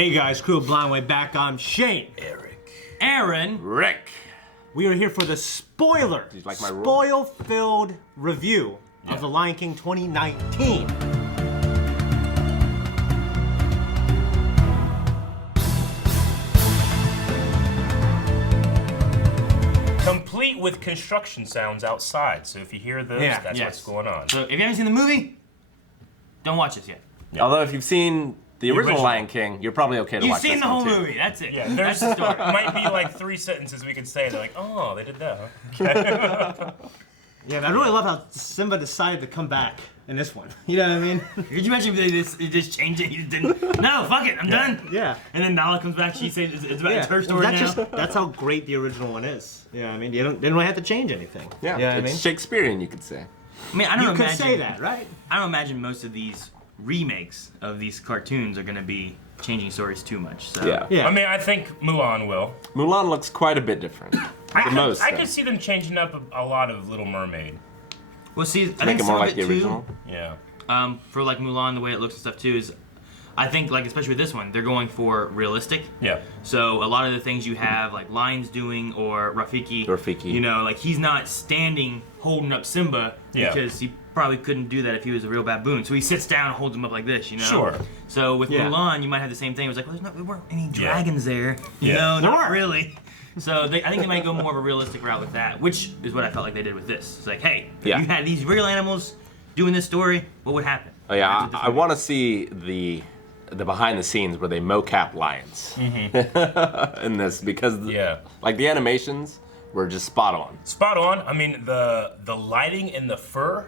Hey guys, Crew of Blind Way back. I'm Shane. Eric. Aaron. Rick. We are here for the spoiler-filled review of The Lion King 2019. Complete with construction sounds outside, so if you hear those, that's what's going on. So if you haven't seen the movie, don't watch this yet. Yeah. Although if you've seen the original Lion King, you're probably okay to watch this You've seen the whole movie, that's it. Yeah, that's the story. might be like 3 sentences we could say. They're like, oh, they did that, huh? Yeah, I really love how Simba decided to come back in this one. You know what I mean? Could you imagine if they just changed it? He just didn't. No, fuck it, I'm done. Yeah. And then Nala comes back. She says it's her story now. That's how great the original one is. Yeah, I mean, they didn't really have to change anything. Yeah, you know what it's I mean? Shakespearean, you could say. I mean, I don't you imagine. could say that, right? I don't imagine most of these remakes of these cartoons are going to be changing stories too much. So. Yeah. I mean, I think Mulan will. Mulan looks quite a bit different. I could see them changing up a lot of Little Mermaid. Well, see, I Make think it some more of like it the too, original. Yeah. For like Mulan, the way it looks and stuff too is, I think like especially with this one, they're going for realistic. Yeah. So a lot of the things you have like Lion's doing or Rafiki, you know, like he's not standing holding up Simba because he probably couldn't do that if he was a real baboon. So he sits down and holds him up like this, you know. Sure. So with Mulan, you might have the same thing. It was like, well, there weren't any dragons there. You know, not really. So I think they might go more of a realistic route with that, which is what I felt like they did with this. It's like, hey, if you had these real animals doing this story, what would happen? Oh yeah, I want to see the behind the scenes where they mocap lions in this because like the animations were just spot on. Spot on. I mean the lighting in the fur,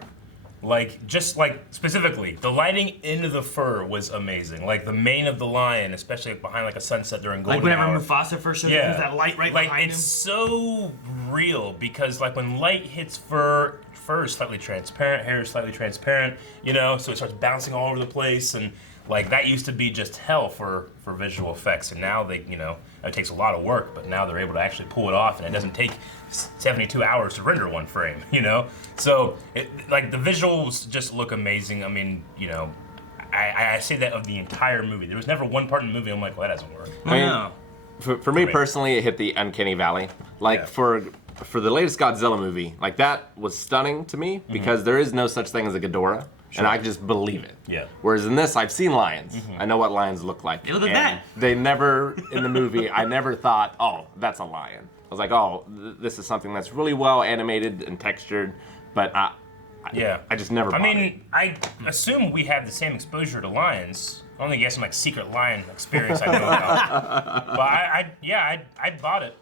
specifically the lighting into the fur was amazing. Like the mane of the lion, especially behind like a sunset during golden hour. Like whenever Mufasa first shows up, that light right behind him. It's so real because like when light hits fur is slightly transparent, hair is slightly transparent, you know, so it starts bouncing all over the place, and like that used to be just hell for visual effects, and now they, you know, it takes a lot of work, but now they're able to actually pull it off, and it doesn't take 72 hours to render one frame, you know? So, like, the visuals just look amazing. I mean, you know, I say that of the entire movie. There was never one part in the movie I'm like, well, that doesn't work. I mean, for me personally, it hit the Uncanny Valley. Like, for the latest Godzilla movie, like, that was stunning to me because there is no such thing as a Ghidorah. And I just believe it. Yeah. Whereas in this, I've seen lions. I know what lions look like. They look like that. They never, in the movie, I never thought, oh, that's a lion. I was like, oh, this is something that's really well animated and textured, but I just never bought it. I assume we have the same exposure to lions. I only guess some like secret lion experience I know about. But I bought it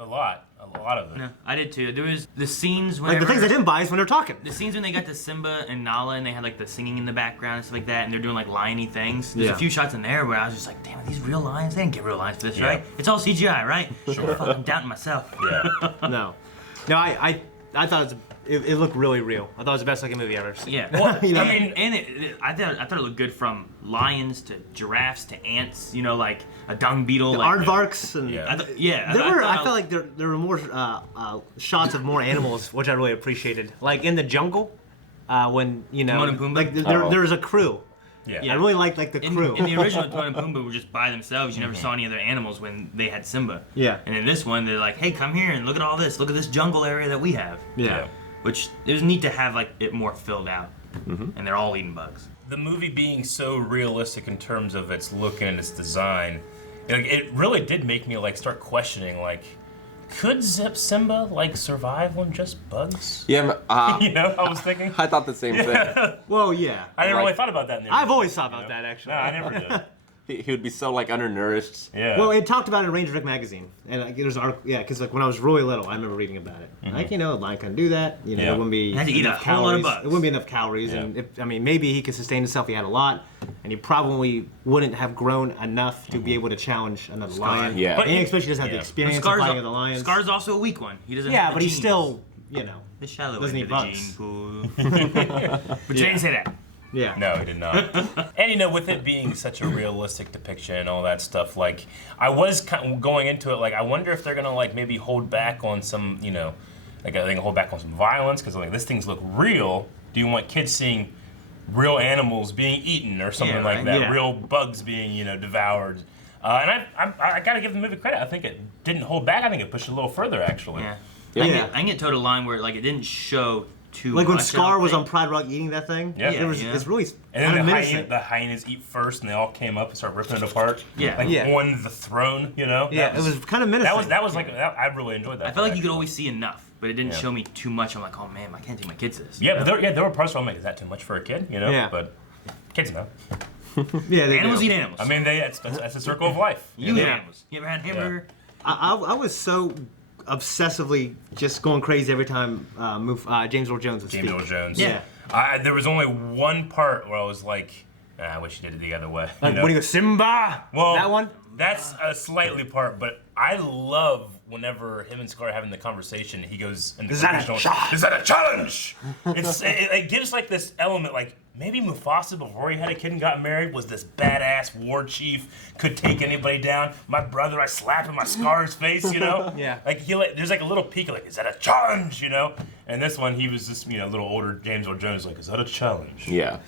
a lot of it. No, I did too. There was the scenes when Like the things I didn't buy is when they're talking. The scenes when they got to Simba and Nala and they had like the singing in the background and stuff like that, and they're doing like liony things. There's a few shots in there where I was just like, damn, are these real lions? They didn't get real lions for this, right? It's all CGI, right? Sure. I'm doubting myself. Yeah. No, I thought it looked really real. I thought it was the best looking movie I've ever seen. Yeah. Well, you know? I thought it looked good from lions to giraffes to ants. You know, like a dung beetle. The like aardvarks and I felt like there were more shots of more animals, which I really appreciated. Like in the jungle, when you know, Timon and Pumbaa? like there was a crew. Yeah. I really liked like the crew. In the original, Timon and Pumbaa were just by themselves. You never saw any other animals when they had Simba. Yeah. And in this one, they're like, hey, come here and look at all this. Look at this jungle area that we have. Yeah. Which it was neat to have like it more filled out. And they're all eating bugs. The movie being so realistic in terms of its look and its design, it really did make me like start questioning like, could Simba like survive on just bugs? Yeah, you know, I was thinking. I thought the same thing. Well, yeah. I never really thought about that. I've always thought about that actually. No, I never did. He would be so like undernourished. Yeah. Well, it talked about it in Ranger Rick magazine, and like, there's because like when I was really little, I remember reading about it. Like, you know, a lion couldn't do that. You know, it wouldn't be had to eat enough a whole lot of calories. bugs. It wouldn't be enough calories, and I mean, maybe he could sustain himself. He had a lot, and he probably wouldn't have grown enough to be able to challenge another lion. Yeah. But he especially doesn't have the experience of fighting with the lions. Scar's also a weak one. He doesn't. Yeah, have the but he's genes. still, you know, The shallow doesn't end eat of the bugs. gene pool. But you didn't say that. Yeah. No, he did not. And you know, with it being such a realistic depiction and all that stuff, like I was kind of going into it like I wonder if they're gonna like maybe hold back on some, you know, like I think hold back on some violence because like this things look real. Do you want kids seeing real animals being eaten or something like that? Yeah. Real bugs being, you know, devoured. And I got to give the movie credit. I think it didn't hold back. I think it pushed it a little further, actually. Yeah. I can get towed a line where like it didn't show too like much. when Scar was on Pride Rock eating that thing. Yeah. It's really and then menacing. the hyenas eat first, and they all came up and started ripping it apart. Yeah. Like on the throne, you know. Yeah, it was kind of menacing. That was like I really enjoyed that. I felt like you could always see enough, but it didn't show me too much. I'm like, oh man, I can't take my kids to this. Yeah, but there were parts where I'm like, is that too much for a kid? You know. Yeah. But kids know. Yeah, animals do. eat animals. I mean, that's a circle of life. You eat animals. You ever had hamburger? I was so obsessively just going crazy every time James Earl Jones would speak. James Earl Jones. Yeah. There was only one part where I was like, I wish he did it the other way. Like when he goes Simba. Well, that one. That's a slightly part, but I love whenever him and Scar are having the conversation. He goes, in the Is that a challenge? Is that a challenge? It gives like this element, like maybe Mufasa before he had a kid and got married was this badass war chief, could take anybody down. My brother, I slap him, I scar his face, you know. Yeah. Like there's like a little peek, like is that a challenge, you know? And this one, he was just a little older James Earl Jones, like is that a challenge? Yeah.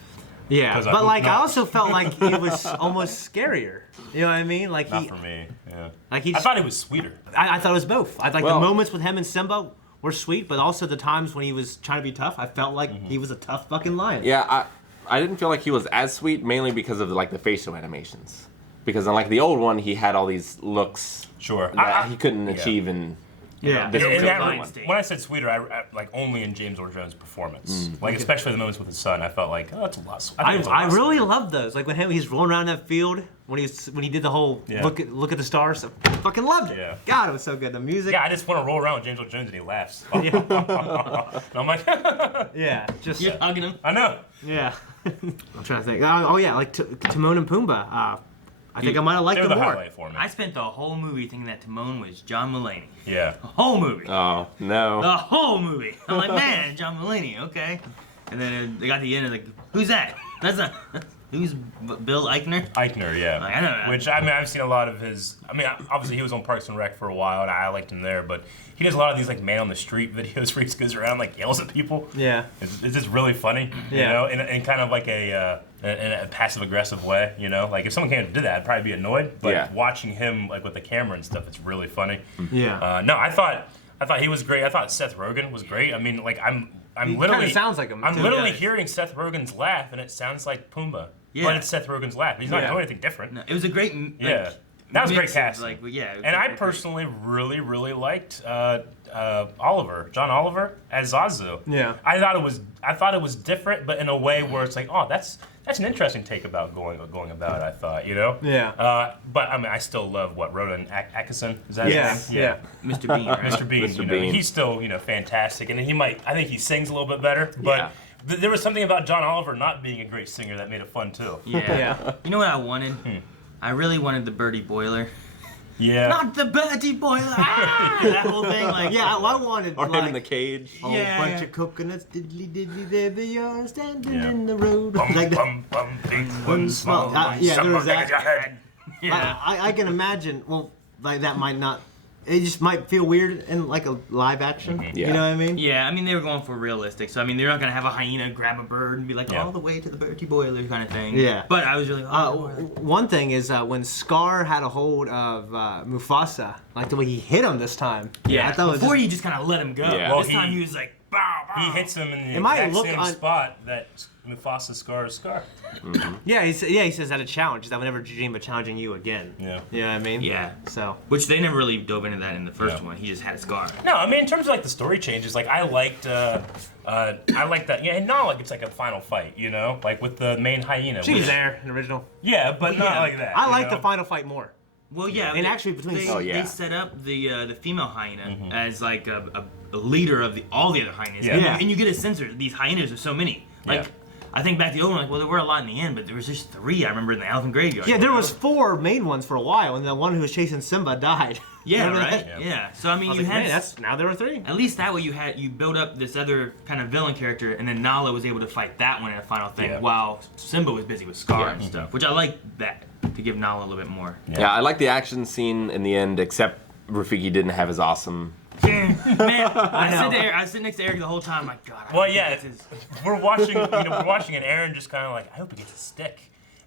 Yeah, but like I also felt like he was almost scarier. You know what I mean? Like Not for me. Yeah. Like I thought he was sweeter. I thought it was both. I like the moments with him and Simba were sweet, but also the times when he was trying to be tough, I felt like he was a tough fucking lion. Yeah, I didn't feel like he was as sweet, mainly because of the facial animations. Because in like the old one, he had all these looks that he couldn't achieve in. Yeah. When I said sweeter, I like only in James Earl Jones' performance. Like especially the moments with his son, I felt like, oh, that's a lot. I really loved those. Like when he's rolling around that field when he did the whole look at the stars. I fucking loved it. Yeah. God, it was so good. The music. Yeah, I just want to roll around with James Earl Jones and he laughs. And I'm like, yeah, just You're hugging him. I know. Yeah. I'm trying to think. Oh yeah, like Timon and Pumbaa. I think I might have liked them more. Highlight for me. I spent the whole movie thinking that Timon was John Mulaney. Yeah. The whole movie. Oh no. The whole movie. I'm like, man, John Mulaney, okay. And then they got to the end and like, who's that? That's not. Who's Bill Eichner? Eichner, yeah. Like, I don't know. Which, I mean, I've seen a lot of his. I mean, obviously he was on Parks and Rec for a while, and I liked him there. But he does a lot of these like man on the street videos where he just goes around like yells at people. Yeah. It's just really funny, you know, in kind of like in a passive aggressive way, you know. Like if someone came and did that, I'd probably be annoyed. But watching him like with the camera and stuff, it's really funny. Yeah. No, I thought he was great. I thought Seth Rogen was great. I mean, like I'm literally sounds like him. I'm literally hearing Seth Rogen's laugh, and it sounds like Pumbaa. Yeah. But it's Seth Rogen's laugh. He's not doing anything different. No, it was a great. That was great casting. Like, yeah. And I personally really, really liked John Oliver as Zazu. Yeah. I thought it was different, but in a way where it's like, oh, that's an interesting take about going about it. I thought, you know. Yeah. But I mean, I still love Rodan Atkinson. Is that his name? Yeah. Mr. Bean. Right? Mr. Bean. Mr. Bean. He's still fantastic, and I think he sings a little bit better, but. There was something about John Oliver not being a great singer that made it fun too. Yeah. You know what I wanted? I really wanted the Birdie Boiler. Yeah. Not the Birdie Boiler. That whole thing, like I wanted Or him in the cage. Bunch of coconuts, diddly diddly there they are, standing in the road. Bum, Like bum, bum, big one, small one, there was someone that. at your head. Yeah. I can imagine. Well, like that might not. It just might feel weird in like a live action. Yeah. You know what I mean? Yeah, I mean they were going for realistic, so I mean they're not gonna have a hyena grab a bird and be like all the way to the Birdie Boiler kind of thing. Yeah. But I was really one thing is when Scar had a hold of Mufasa, like the way he hit him this time. Yeah. I thought before he just kind of let him go. Yeah. Well, This time he was like, bow, bow. He hits him in the might exact look same spot that Mufasa Scar's Scar. Yeah, he says that a challenge. That I would never dream of challenging you again. Yeah. You know what I mean? Yeah. So. Which they never really dove into that in the first one. He just had a scar. No, I mean in terms of like the story changes, like I liked that. Yeah, and not like it's like a final fight, you know, like with the main hyena. She was there in the original. Yeah, but not like that. I like the final fight more. Well, yeah. And actually between they set up the female hyena as like a leader of all the other hyenas. Yeah. And you get a sense of these hyenas are so many. Like I think back to the old one, like, well, there were a lot in the end, but there was just 3 I remember in the elephant graveyard. Yeah, there was 4 main ones for a while, and the one who was chasing Simba died. Yeah, Remember right. that? Yeah. So I mean, you Man, had now there were 3. at least that way you build up this other kind of villain character, and then Nala was able to fight that one in a final thing, while Simba was busy with Scar and stuff. Which I like that to give Nala a little bit more. Yeah, I like the action scene in the end, except Rafiki didn't have his awesome. Man, I sit next to Eric the whole time. Like, God. Well, yeah, we're watching. We're watching, and Aaron just kind of like, I hope he gets a stick.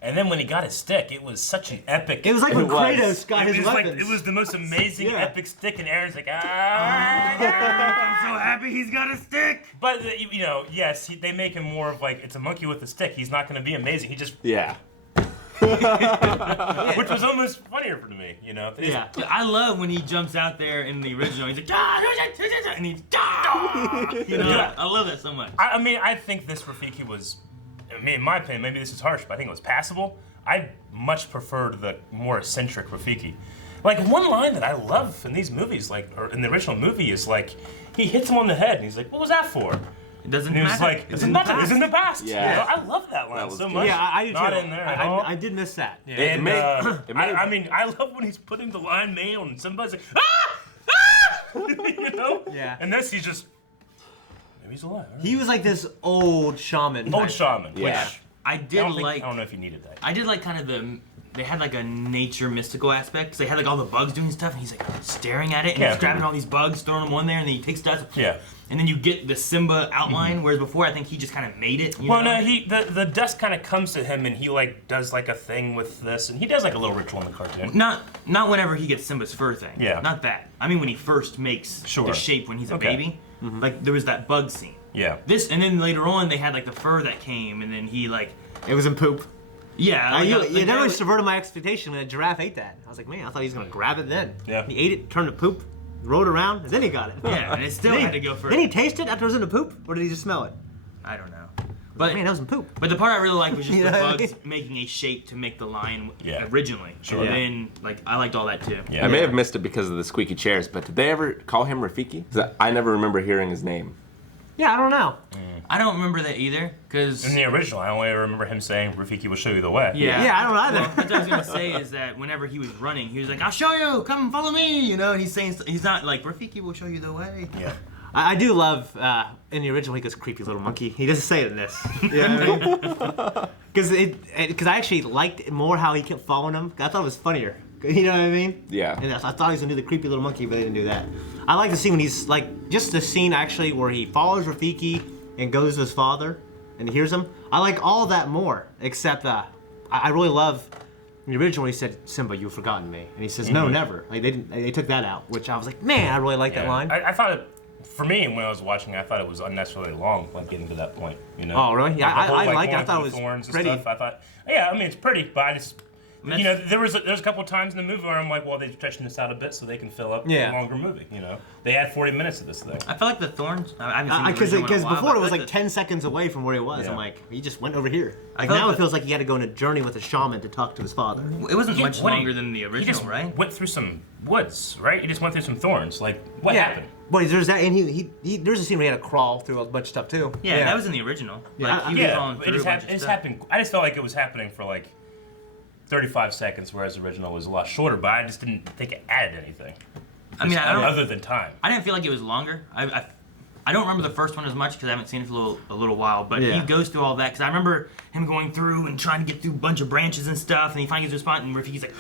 And then when he got his stick, it was such an epic. It was like when Kratos got his weapons. It was the most amazing, epic stick, and Aaron's like, I'm so happy he's got a stick. But yes, they make him more of like it's a monkey with a stick. He's not going to be amazing. He just which was almost funnier for me, Yeah, I love when he jumps out there in the original. He's like, and he's, I love that so much. I mean, I think this Rafiki was, in my opinion, maybe this is harsh, but I think it was passable. I much preferred the more eccentric Rafiki. Like, one line that I love in these movies, or in the original movie, is like, he hits him on the head, and he's like, what was that for? It doesn't matter. He was like, it's in the past. Yeah. I love that line so much. Yeah, I do too. Not in there at all. I did miss that. Yeah. And, I mean, I love when he's putting the line mail and somebody's like, ah! Yeah. And this, he's just, maybe he's alive. He was like this old shaman. Yeah. Which I don't know if he needed that. I did like kind of they had like a nature mystical aspect, because they had like all the bugs doing stuff, and he's like staring at it, and he's grabbing all these bugs, throwing them on there, and then he takes dust. Yeah. And then you get the Simba outline, whereas before I think he just kind of made it. No, the dust kind of comes to him, and he like does like a thing with this, and he does like a little ritual in the cartoon. Not whenever he gets Simba's fur thing. Yeah. Not that. I mean when he first makes the shape when he's a baby. Mm-hmm. Like there was that bug scene. Yeah. This, and then later on they had like the fur that came, and then he like. It was in poop. Yeah. It never subverted my expectation when a giraffe ate that. I was like, man, I thought he was gonna grab it then. Yeah. He ate it, turned to poop, rolled around, and then he got it. Yeah, and it still had to go for. Did he taste it after it was in the poop, or did he just smell it? I don't know. But man, that was in poop. But the part I really liked was just the bugs making a shape to make the line originally. Sure. And then I liked all that too. Yeah. I may have missed it because of the squeaky chairs, but did they ever call him Rafiki? 'Cause I never remember hearing his name. Yeah, I don't know. I don't remember that either, because... In the original, I only remember him saying, Rafiki will show you the way. Yeah, I don't either. Well, what I was going to say is that whenever he was running, he was like, I'll show you, come follow me, and he's saying, he's not like, Rafiki will show you the way. Yeah. I do love, in the original, he goes, creepy little monkey. He doesn't say it in this. Yeah, because I actually liked it more how he kept following him. I thought it was funnier. You know what I mean? Yeah. And I thought he was going to do the creepy little monkey, but they didn't do that. I like the scene when he's, like, just the scene, actually, where he follows Rafiki and goes to his father and hears him. I like all that more, except I really love in the original he said, Simba, you've forgotten me. And he says, no, never. Like they took that out, which I was like, man, I really like that line. I thought it, for me, when I was watching, I thought it was unnecessarily long, like getting to that point, Oh, really? Yeah, I like it. I thought it was thorns pretty. And stuff. I thought, yeah, I mean, it's pretty, but I just... there was a couple of times in the movie where I'm like, well, they're stretching this out a bit so they can fill up a longer movie. They had 40 minutes of this thing. I feel like the thorns. I haven't seen because before it was like 10 seconds away from where he was. Yeah. I'm like, he just went over here. Like now it feels like he had to go on a journey with a shaman to talk to his father. It wasn't much longer than the original, he just right? Went through some woods, right? He just went through some thorns. Like, what happened? But there's that, and he there's a scene where he had to crawl through a bunch of stuff too. Yeah, that was in the original. Like, he was crawling through a bunch of stuff. Happened. I just felt like it was happening for like 35 seconds, whereas the original was a lot shorter, but I just didn't think it added anything. I mean, other than time. I didn't feel like it was longer. I don't remember the first one as much because I haven't seen it for a little while, but he goes through all that because I remember him going through and trying to get through a bunch of branches and stuff, and he finally gets to a spot and Rafiki's like,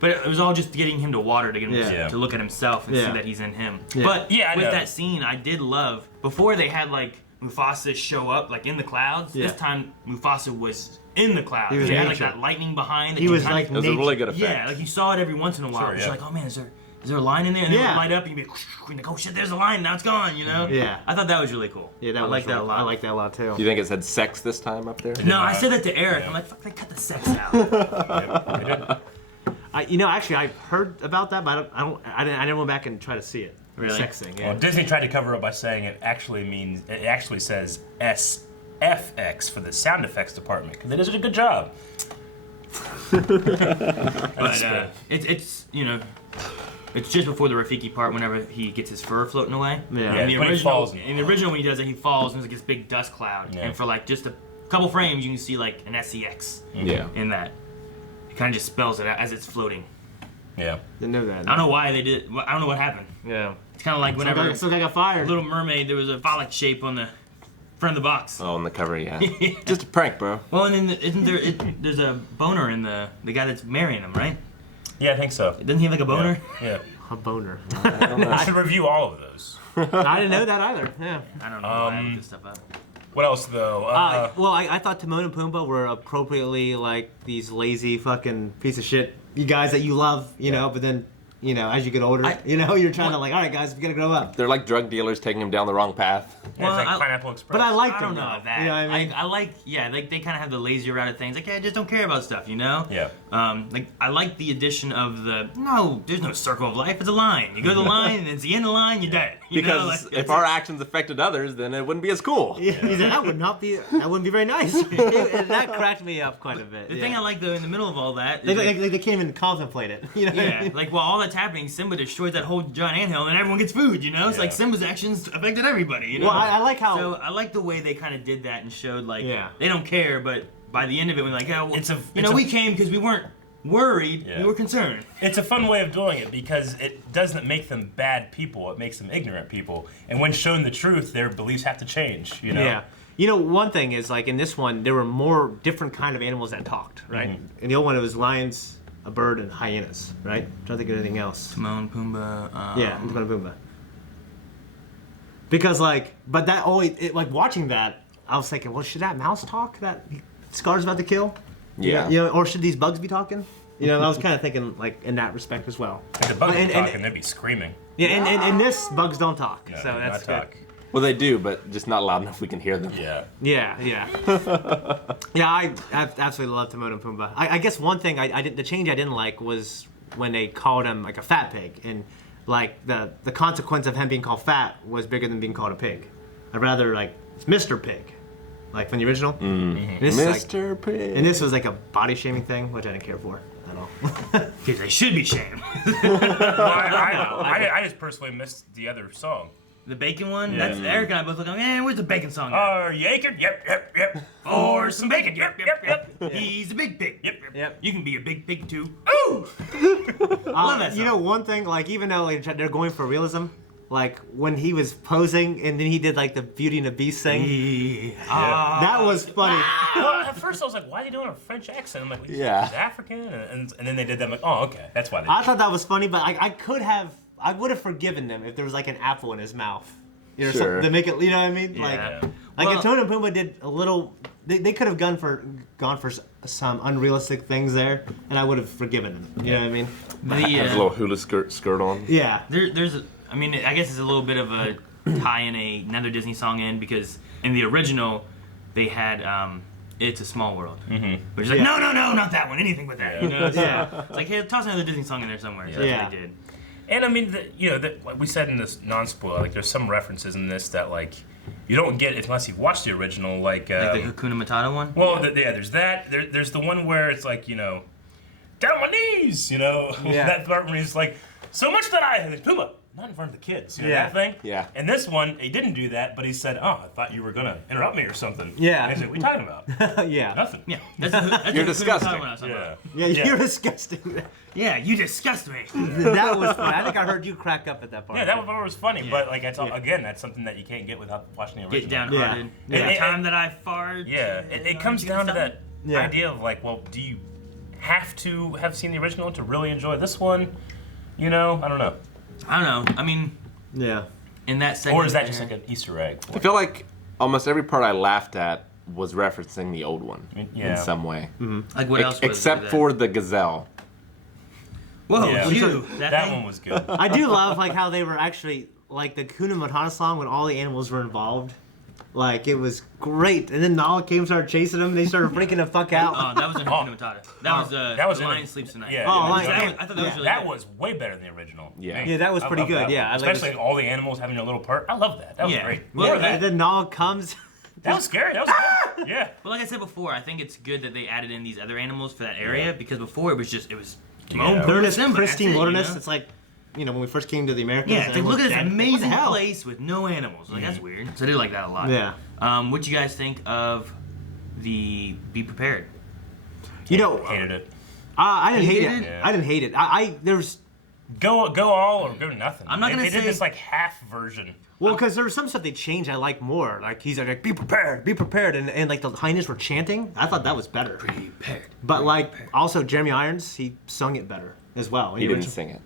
but it was all just getting him to water to get him to look at himself and see that he's in him. Yeah. But with that scene, I did love, before they had like Mufasa show up like in the clouds, this time Mufasa was in the clouds. He had like that lightning behind. He was like, it was a really good effect. Yeah, like you saw it every once in a while. It's like, oh man, is there a line in there? And then it would light up and you'd be like, oh shit, there's a line, now it's gone, Yeah. I thought that was really cool. Yeah, I like that a lot. I like that a lot too. Do you think it said sex this time up there? No, I said that to Eric. I'm like, fuck, they cut the sex out. Actually, I've heard about that, but I never went back and tried to see it. Really? Sex thing, Well, Disney tried to cover it by saying it actually says SFX for the sound effects department, because they did a good job. But it's it's just before the Rafiki part, whenever he gets his fur floating away. Yeah. In the when he original, falls in the original when he does it, he falls and there's like this big dust cloud, and for like just a couple frames, you can see like an SEX. Yeah. In that, it kind of just spells it out as it's floating. Yeah. Didn't know that. I don't know why they did. I don't know what happened. Yeah. It's kind of like whenever so I got fired. Little Mermaid, there was a phallic shape on the front of the box. Oh, on the cover, yeah. Just a prank, bro. Well, and then there's a boner in the guy that's marrying him, right? Yeah, I think so. Doesn't he have like a boner? Yeah. A boner. I should review all of those. I didn't know that either. Yeah. I don't know why I looked this stuff up. What else though? Well, I thought Timon and Pumbaa were appropriately like these lazy fucking piece of shit you guys that you love, you know, but then. You know, as you get older, you're trying to like, all right, guys, we gotta grow up. They're like drug dealers taking them down the wrong path. Well, it's like Pineapple Express. But I like them. I don't know that. You know what I mean? I like, they kind of have the lazier route of things. Like, I just don't care about stuff, you know? Yeah. Like, I like the addition of there's no circle of life. It's a line. You go to the line, and it's the end of the line, you're dead. Because if our actions affected others, then it wouldn't be as cool. Yeah, he said, that wouldn't be very nice. And that cracked me up quite a bit. The thing I like, though, in the middle of all that... They can't even contemplate it. You know what I mean? Like, while all that's happening, Simba destroys that whole giant anthill, and everyone gets food, you know? It's like Simba's actions affected everybody, you know? Well, I like how... So, I like the way they kind of did that and showed, like, they don't care, but by the end of it, we're like, we came because we weren't worried, we were concerned. It's a fun way of doing it because it doesn't make them bad people, it makes them ignorant people. And when shown the truth, their beliefs have to change, you know? Yeah. You know, one thing is, like, in this one, there were more different kind of animals that talked, right? Mm-hmm. In the old one, it was lions, a bird, and hyenas, right? I'm trying to think of anything else. Timon, Pumbaa. Yeah, Timon and Pumbaa. Because, like, but that always, like, watching that, I was thinking, well, should that mouse talk that Scar's about to kill? Yeah. You know, or should these bugs be talking? You know, I was kind of thinking, like, in that respect as well. If the bugs were talking, they'd be screaming. Yeah, and this, bugs don't talk, no, so that's good. Talk. Well, they do, but just not loud enough we can hear them. Yeah. Yeah. Yeah, I absolutely love Timon and Pumbaa. I guess one thing the change I didn't like was when they called him like a fat pig, and like the consequence of him being called fat was bigger than being called a pig. I'd rather like it's Mr. Pig, like from the original. Mm-hmm. Mr. Pig. And this was like a body shaming thing, which I didn't care for at all. Because they should be shamed. I just personally missed the other song. The bacon one? Yeah. That's Eric and I both look like, where's the bacon song? Are you anchored? Yep. Or some bacon? Yep. Yeah. He's a big pig. Yep. You can be a big pig too. Ooh! Love that song. You know, one thing, like, even though like, they're going for realism, like, when he was posing and then he did, like, the Beauty and the Beast thing, that was funny. Well, at first I was like, why are they doing a French accent? I'm like, he's African? And then they did that. I'm like, oh, okay, that's why they did I thought that was funny, but I would have forgiven them if there was like an apple in his mouth. You know, sure. To make it, you know what I mean? Yeah. Like if Timon and Pumbaa did a little, they could have gone for some unrealistic things there, and I would have forgiven them. You know what I mean? Has a little hula skirt on. Yeah. I guess it's a little bit of a tie in another Disney song in, because in the original they had It's a Small World, which is like no, not that one, anything but that. You know? It's like, hey, toss another Disney song in there somewhere. So that's what they did. And I mean, like we said in this non-spoiler, like there's some references in this that like you don't get unless you've watched the original, like the Hakuna Matata one. Well, there's that. There's the one where it's like down on my knees, that part where he's like, so much that Pumbaa, not in front of the kids, that thing. Yeah. And this one, he didn't do that, but he said, "Oh, I thought you were gonna interrupt me or something." Yeah. And I said, "What are you talking about?" Yeah. Nothing. Yeah. That's You're disgusting. Yeah, you're disgusting. Yeah, you disgust me. That was funny. I think I heard you crack up at that part. Yeah, that part was funny, but like again, that's something that you can't get without watching the original. Get downhearted. The time that I fart. Yeah, it comes down to that idea of like, well, do you have to have seen the original to really enjoy this one? I don't know. I mean, in that segment. Or is that just like an Easter egg? I feel like almost every part I laughed at was referencing the old one in some way. Mm-hmm. Like what else? Except for the gazelle. Whoa, that one was good. I do love like how they were actually like the Hakuna Matata song when all the animals were involved. Like it was great, and then Nala came, started chasing them. They started freaking the fuck out. Oh, that was in Hakuna Matata. That was the Lion Sleeps Tonight. Yeah. I thought that was really that good. was way better than the original. Yeah, that was pretty good. Yeah, especially all the animals having their little part. I love that. That was great. Well, and then Nala comes. That was scary. That was good. Yeah. But like I said before, I think it's good that they added in these other animals for that area because before it was Timon, They're in this pristine wilderness. It's like, when we first came to the Americas. Yeah, it's like, look at this amazing place with no animals. Like, that's weird. So I did like that a lot. Yeah. What you guys think of the Be Prepared? Hated it. I didn't hate it. Yeah. I didn't hate it. There's go all or go nothing. I'm not gonna say they did this like half version. Well, because there was some stuff they changed I like more. Like he's like, be prepared, and like the hyenas were chanting. I thought that was better. Prepared. But like also Jeremy Irons, he sung it better as well. He didn't sing it.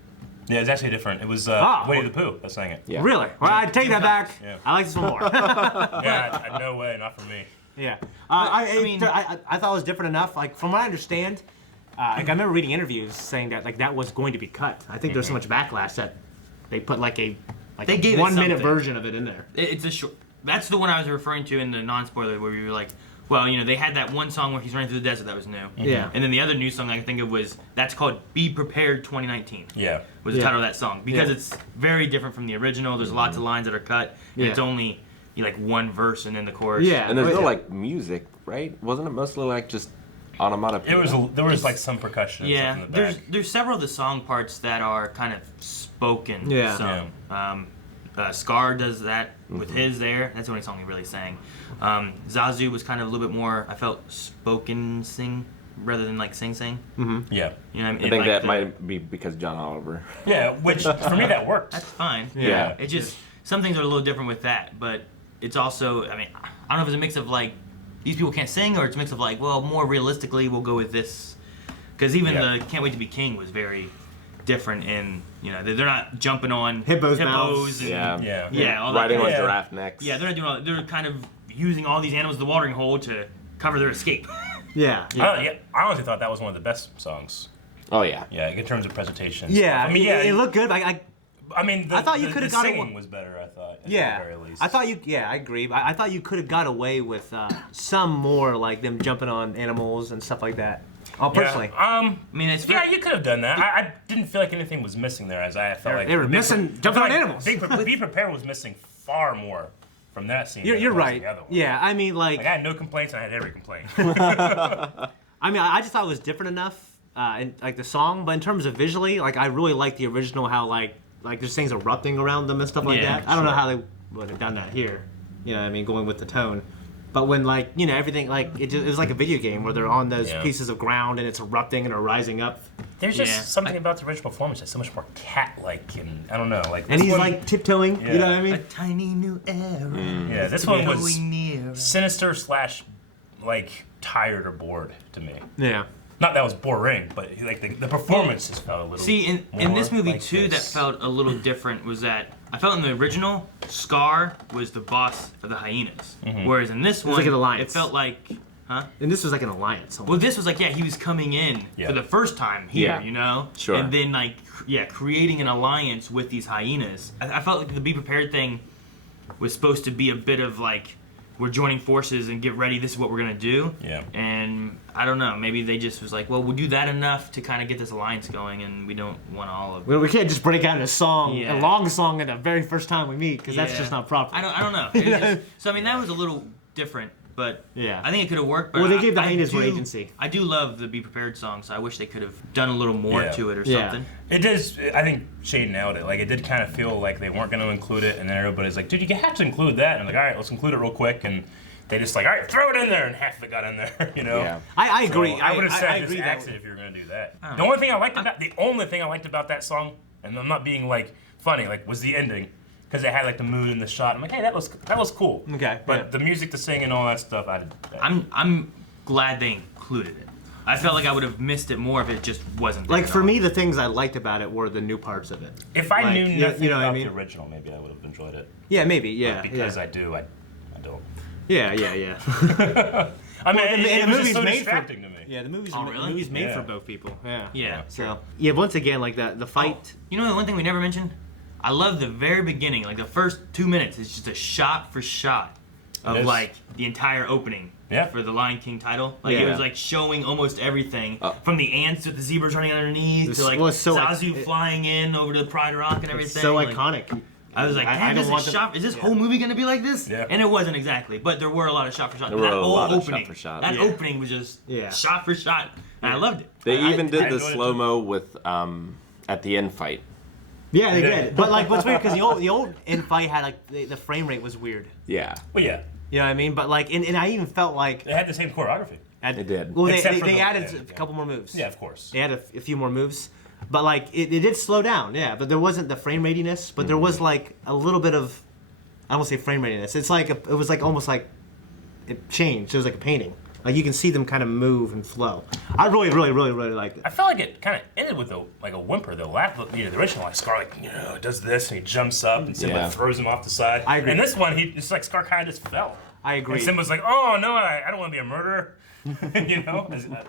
Yeah, it's actually different. It was Winnie the Pooh that sang it. Yeah. Really? Well, I take that back. Yeah. I like this one more. Yeah, no way, not for me. Yeah. I thought it was different enough. Like, from what I understand, like, I remember reading interviews saying that, like, that was going to be cut. I think there's so much backlash that they put, like, a 1-minute version of it in there. It's a short... That's the one I was referring to in the non-spoiler, where we were like, well, you know, they had that one song where he's running through the desert that was new. Yeah. And then the other new song I can think of that's called Be Prepared 2019. Yeah. Was the title of that song. Because it's very different from the original. There's lots of lines that are cut. And it's only like one verse and then the chorus. Yeah. And there's no like music, right? Wasn't it mostly like just onomatopoeia? There was like some percussion. Yeah. And stuff in the back. There's several of the song parts that are kind of spoken. Yeah. So, Scar does that with his there. That's the only song he really sang. Zazu was kind of a little bit more, I felt, spoken sing rather than like sing. Mm-hmm. Yeah. You know what I mean? I think like that might be because John Oliver. Yeah, which for me that worked. That's fine. Yeah. It just, some things are a little different with that, but it's also, I mean, I don't know if it's a mix of like, these people can't sing, or it's a mix of like, well, more realistically, we'll go with this. Because even the Can't Wait to Be King was very different in, you know, they're not jumping on hippos and all that. Riding on giraffe necks. Yeah, they're not doing all that. They're kind of using all these animals in the watering hole to cover their escape. Yeah. I honestly thought that was one of the best songs. Oh yeah. Yeah, in terms of presentation. Yeah. I mean, it looked good. I mean, I thought you could have got singing was better. I thought. At the very least. I thought you. Yeah, I agree. I thought you could have got away with some more, like them jumping on animals and stuff like that. Oh, personally. I mean, it's you could have done that. I didn't feel like anything was missing there, as I felt like they were missing jumping on animals. Be Prepared was missing far more from that scene. You're right. Yeah, I mean, like I had no complaints, and I had every complaint. I mean, I just thought it was different enough, in, like the song, but in terms of visually, like I really like the original. How like there's things erupting around them and stuff like that. I don't know how they would have done that here. You know what I mean? Going with the tone. But when, like, you know, everything, like, it was like a video game where they're on those pieces of ground and it's erupting and are rising up. There's just something about the original performance that's so much more cat-like, and I don't know, like. And he's like tiptoeing, you know what I mean? A tiny new era. Yeah, this one was sinister / like tired or bored to me. Yeah. Not that it was boring, but like the performance just felt a little. See, in this movie like too, that felt a little different was that I felt in the original, Scar was the boss of the hyenas, whereas in this one, like an alliance. It felt like, And this was like an alliance. Almost. Well, this was like, he was coming in for the first time here, you know? Sure. And then like, creating an alliance with these hyenas. I felt like the Be Prepared thing was supposed to be a bit of like, we're joining forces and get ready, this is what we're gonna do. Yeah. And I don't know, maybe they just was like, well, we'll do that enough to kind of get this alliance going, and we don't want all of Well, we can't just break out in a song, a long song, at the very first time we meet, because that's just not proper. I don't know. It was just, so I mean, that was a little different, but I think it could have worked. But well, they gave the hyenas more agency. I do love the Be Prepared song, so I wish they could have done a little more to it or something. It does. I think Shade nailed it. Like, it did kind of feel like they weren't going to include it, and then everybody's like, dude, you have to include that. And I'm like, all right, let's include it real quick. And they just like, all right, throw it in there, and half of it got in there, you know? Yeah. I agree. So I would have said I just agree exit if you were going to do that. The only thing I liked about that song, and I'm not being like funny, like, was the ending. Because it had like the mood and the shot. I'm like, hey, that was cool. Okay. But the music, the singing, and all that stuff, I'm glad they included it. I felt like I would have missed it more if it just wasn't there. Like, for me, the things I liked about it were the new parts of it. If I knew nothing about the original, maybe I would have enjoyed it. Yeah, maybe, yeah. But because I do, I don't. Yeah. I mean, the it was movie's just so made distracting to me. Yeah, the movie's, really? the movie's made for both people. Yeah. So, once again, like the fight. You know the one thing we never mentioned? I love the very beginning, like the first 2 minutes is just a shot for shot of like the entire opening for the Lion King title. Like it was like showing almost everything from the ants with the zebras running underneath to like Zazu flying in over to Pride Rock and everything. It's so iconic. I was like, is this whole movie gonna be like this? Yeah. And it wasn't exactly, but there were a lot of shot for shot. There were a lot of shot for shot. That opening was just shot for shot, and I loved it. They even did the slow mo with at the end fight. Yeah, they did. But like, what's weird because the old end fight had like the frame rate was weird. Yeah. Well, yeah. You know what I mean? But like, and I even felt like they had the same choreography. It did. Well, they added a couple more moves. Yeah, of course. They added a few more moves, but like it did slow down. Yeah, but there wasn't the frame ratiness. But there was like a little bit of, I don't want to say frame ratiness. It's like it was like almost like it changed. It was like a painting. Like you can see them kind of move and flow. I really liked it. I felt like it kind of ended with a whimper though. The original, like Scar, does this and he jumps up and Simba throws him off the side. I agree. And this one, it's like Scar kind of just fell. I agree. And Simba's like, oh no, I don't want to be a murderer. I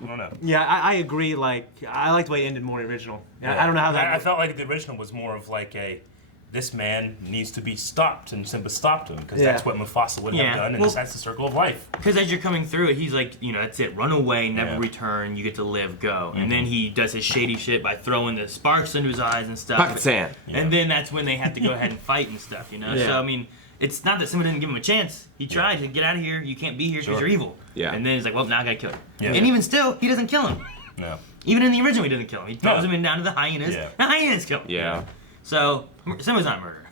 don't know. Yeah, I agree. Like I liked the way it ended more original. Yeah. I don't know how that. I felt like the original was more of like this man needs to be stopped, and Simba stopped him because that's what Mufasa would have done, and that's the circle of life. Because as you're coming through it, he's like, that's it, run away, never return, you get to live, go. And then he does his shady shit by throwing the sparks into his eyes and stuff. Pocket sand. And then that's when they have to go ahead and fight and stuff, Yeah. So, I mean, it's not that Simba didn't give him a chance. He tried to get out of here, you can't be here because you're evil. Yeah. And then he's like, well, now I gotta kill you. Yeah. And even still, he doesn't kill him. No. Even in the original, he doesn't kill him. He throws him down to the hyenas. Yeah. The hyenas kill him. Yeah. So, Simba's not a murderer.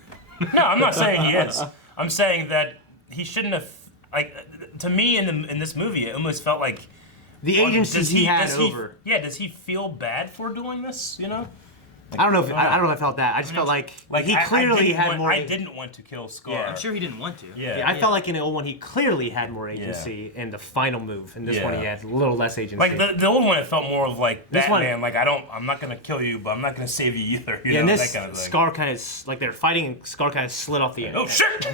No, I'm not saying he is. I'm saying that he shouldn't have. Like, to me, in this movie, it almost felt like the agency he had over. Does he feel bad for doing this? I don't know if I felt that. I just felt like he clearly had more. I didn't want to kill Scar. Yeah, I'm sure he didn't want to. Yeah. I felt like in the old one he clearly had more agency in the final move. In this one he had a little less agency. Like the old one, it felt more of like Batman. Like I'm not gonna kill you, but I'm not gonna save you either. You know, and this that kind of thing. Scar kind of like they're fighting, and Scar kind of slid off the end. Oh shit!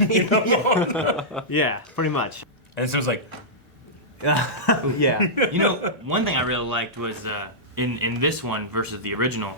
Yeah, pretty much. And so it was like, yeah. One thing I really liked was in this one versus the original,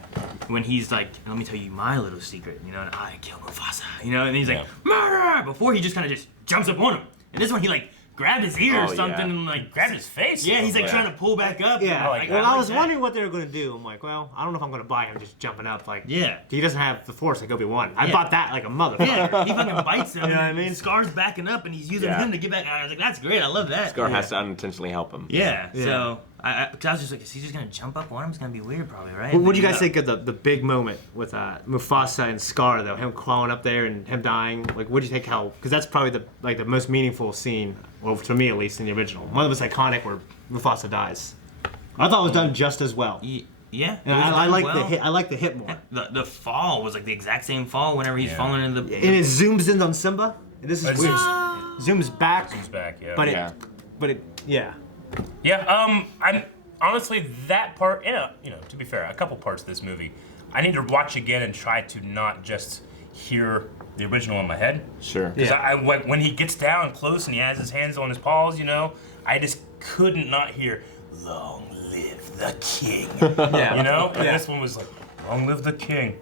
when he's like, let me tell you my little secret, and I killed Mufasa, and he's like, murder! Before he just kind of just jumps up on him. And this one he like grabbed his ear or something and like grabbed his face. Yeah, he's like trying to pull back up. Yeah. Like, well, I was wondering what they were gonna do. I'm like, well, I don't know if I'm gonna buy him just jumping up. Like, he doesn't have the force like Obi-Wan. I bought that like a motherfucker. Yeah, he fucking bites him. You know what I mean? Scar's backing up and he's using him to get back. I was like, that's great. I love that. Scar has to unintentionally help him. Yeah. So I was just like, is he just gonna jump up on him? It's gonna be weird, probably, right? What do you guys think of the big moment with Mufasa and Scar though? Him crawling up there and him dying. Like, what do you think? Because that's probably the most meaningful scene, well, to me at least, in the original. One of those iconic where Mufasa dies. I thought it was done just as well. Yeah, and I like the hit. I like the hit more. The fall was like the exact same fall whenever he's falling into the. And it zooms in on Simba. And this is weird. Zooms back. Zooms back. Yeah. I'm honestly that part. To be fair, a couple parts of this movie, I need to watch again and try to not just hear the original in my head. Sure. Because when he gets down close and he has his hands on his paws, I just couldn't not hear "Long live the king." And this one was like, "Long live the king."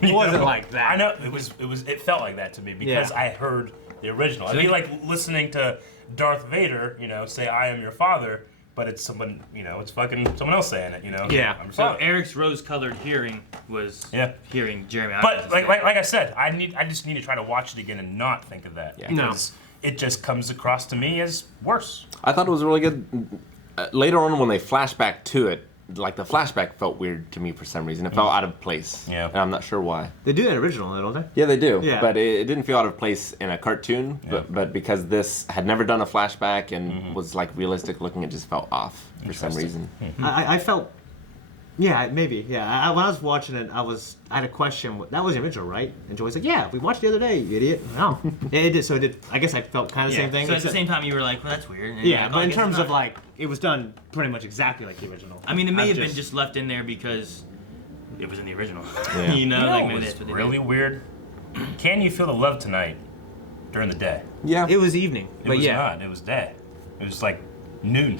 It wasn't like that. I know it felt like that to me because I heard the original. It'd be like listening to Darth Vader, say "I am your father," but it's someone, it's fucking someone else saying it, Yeah. So Eric's rose-colored hearing was hearing Jeremy. But like I said, I just need to try to watch it again and not think of that because it just comes across to me as worse. I thought it was really good. Later on, when they flash back to it, like the flashback felt weird to me for some reason. It felt out of place. Yeah. And I'm not sure why. They do that original, don't they? Yeah, they do. Yeah. But it didn't feel out of place in a cartoon. Yeah. But because this had never done a flashback and was like realistic looking, it just felt off for some reason. I felt. Yeah, maybe. Yeah, when I was watching it, I had a question. That was the original, right? And Joey's like, "Yeah, we watched it the other day, you idiot." No, it did. So it did. I guess I felt kind of the same thing. So at the same time, you were like, "Well, that's weird." And but in terms of like, it was done pretty much exactly like the original. I mean, it may have been just left in there because it was in the original. Yeah. Like maybe that's what really weird. Can you feel the love tonight during the day? Yeah, it was evening. It was not. It was day. It was like noon.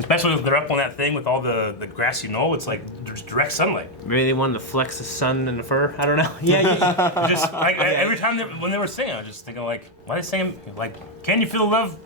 Especially if they're up on that thing with all the grassy knoll, it's like there's direct sunlight. Maybe they wanted to flex the sun and the fur. I don't know. Just like every time when they were singing, I was just thinking like, why are they singing like, "Can you feel the love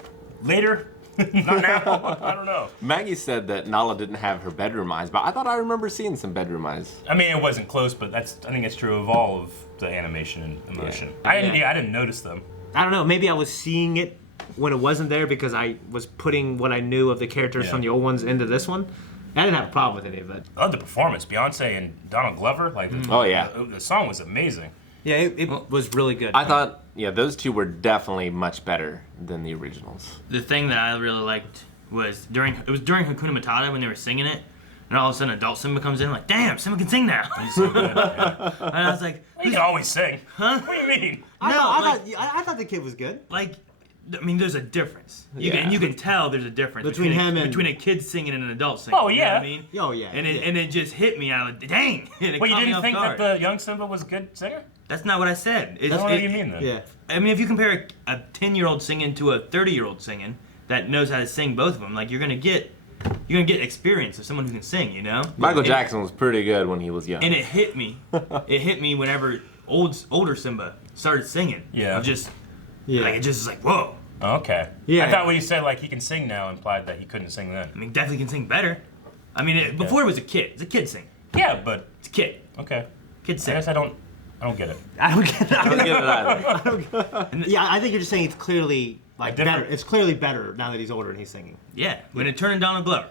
later?" Not now. I don't know. Maggie said that Nala didn't have her bedroom eyes, but I thought I remember seeing some bedroom eyes. I mean, it wasn't close, but I think it's true of all of the animation and emotion. I didn't notice them. I don't know. Maybe I was seeing it when it wasn't there because I was putting what I knew of the characters from the old ones into this one. I didn't have a problem with any of it. I love the performance. Beyonce and Donald Glover, like the song was amazing. Yeah, it was really good. I thought, those two were definitely much better than the originals. The thing that I really liked was during Hakuna Matata when they were singing it, and all of a sudden adult Simba comes in like, "Damn, Simba can sing now." He's so good, And I was like, he can always sing. Huh? What do you mean? I thought the kid was good. Like, I mean, there's a difference. You can tell there's a difference between a kid singing and an adult singing. Oh yeah. You know what I mean? Oh yeah. And it just hit me. I was like, dang. Well, you didn't think that the young Simba was a good singer? That's not what I said. What do you mean then? Yeah. I mean, if you compare a 10-year-old singing to a 30-year-old singing that knows how to sing both of them, like you're gonna get experience of someone who can sing. You know. Michael Jackson was pretty good when he was young. And it hit me. It hit me whenever older Simba started singing. Yeah. Like it just was like, whoa. Okay. Yeah. I thought when you said like he can sing now implied that he couldn't sing then. I mean, definitely can sing better. I mean, before it was a kid. It's a kid sing. Yeah, but It's a kid. okay. Kid I sing. guess I don't get it. I don't get I don't that. get it either. Yeah, I think you're just saying it's clearly like different- better. It's clearly better now that he's older and he's singing. Yeah. When it turned Donald Glover.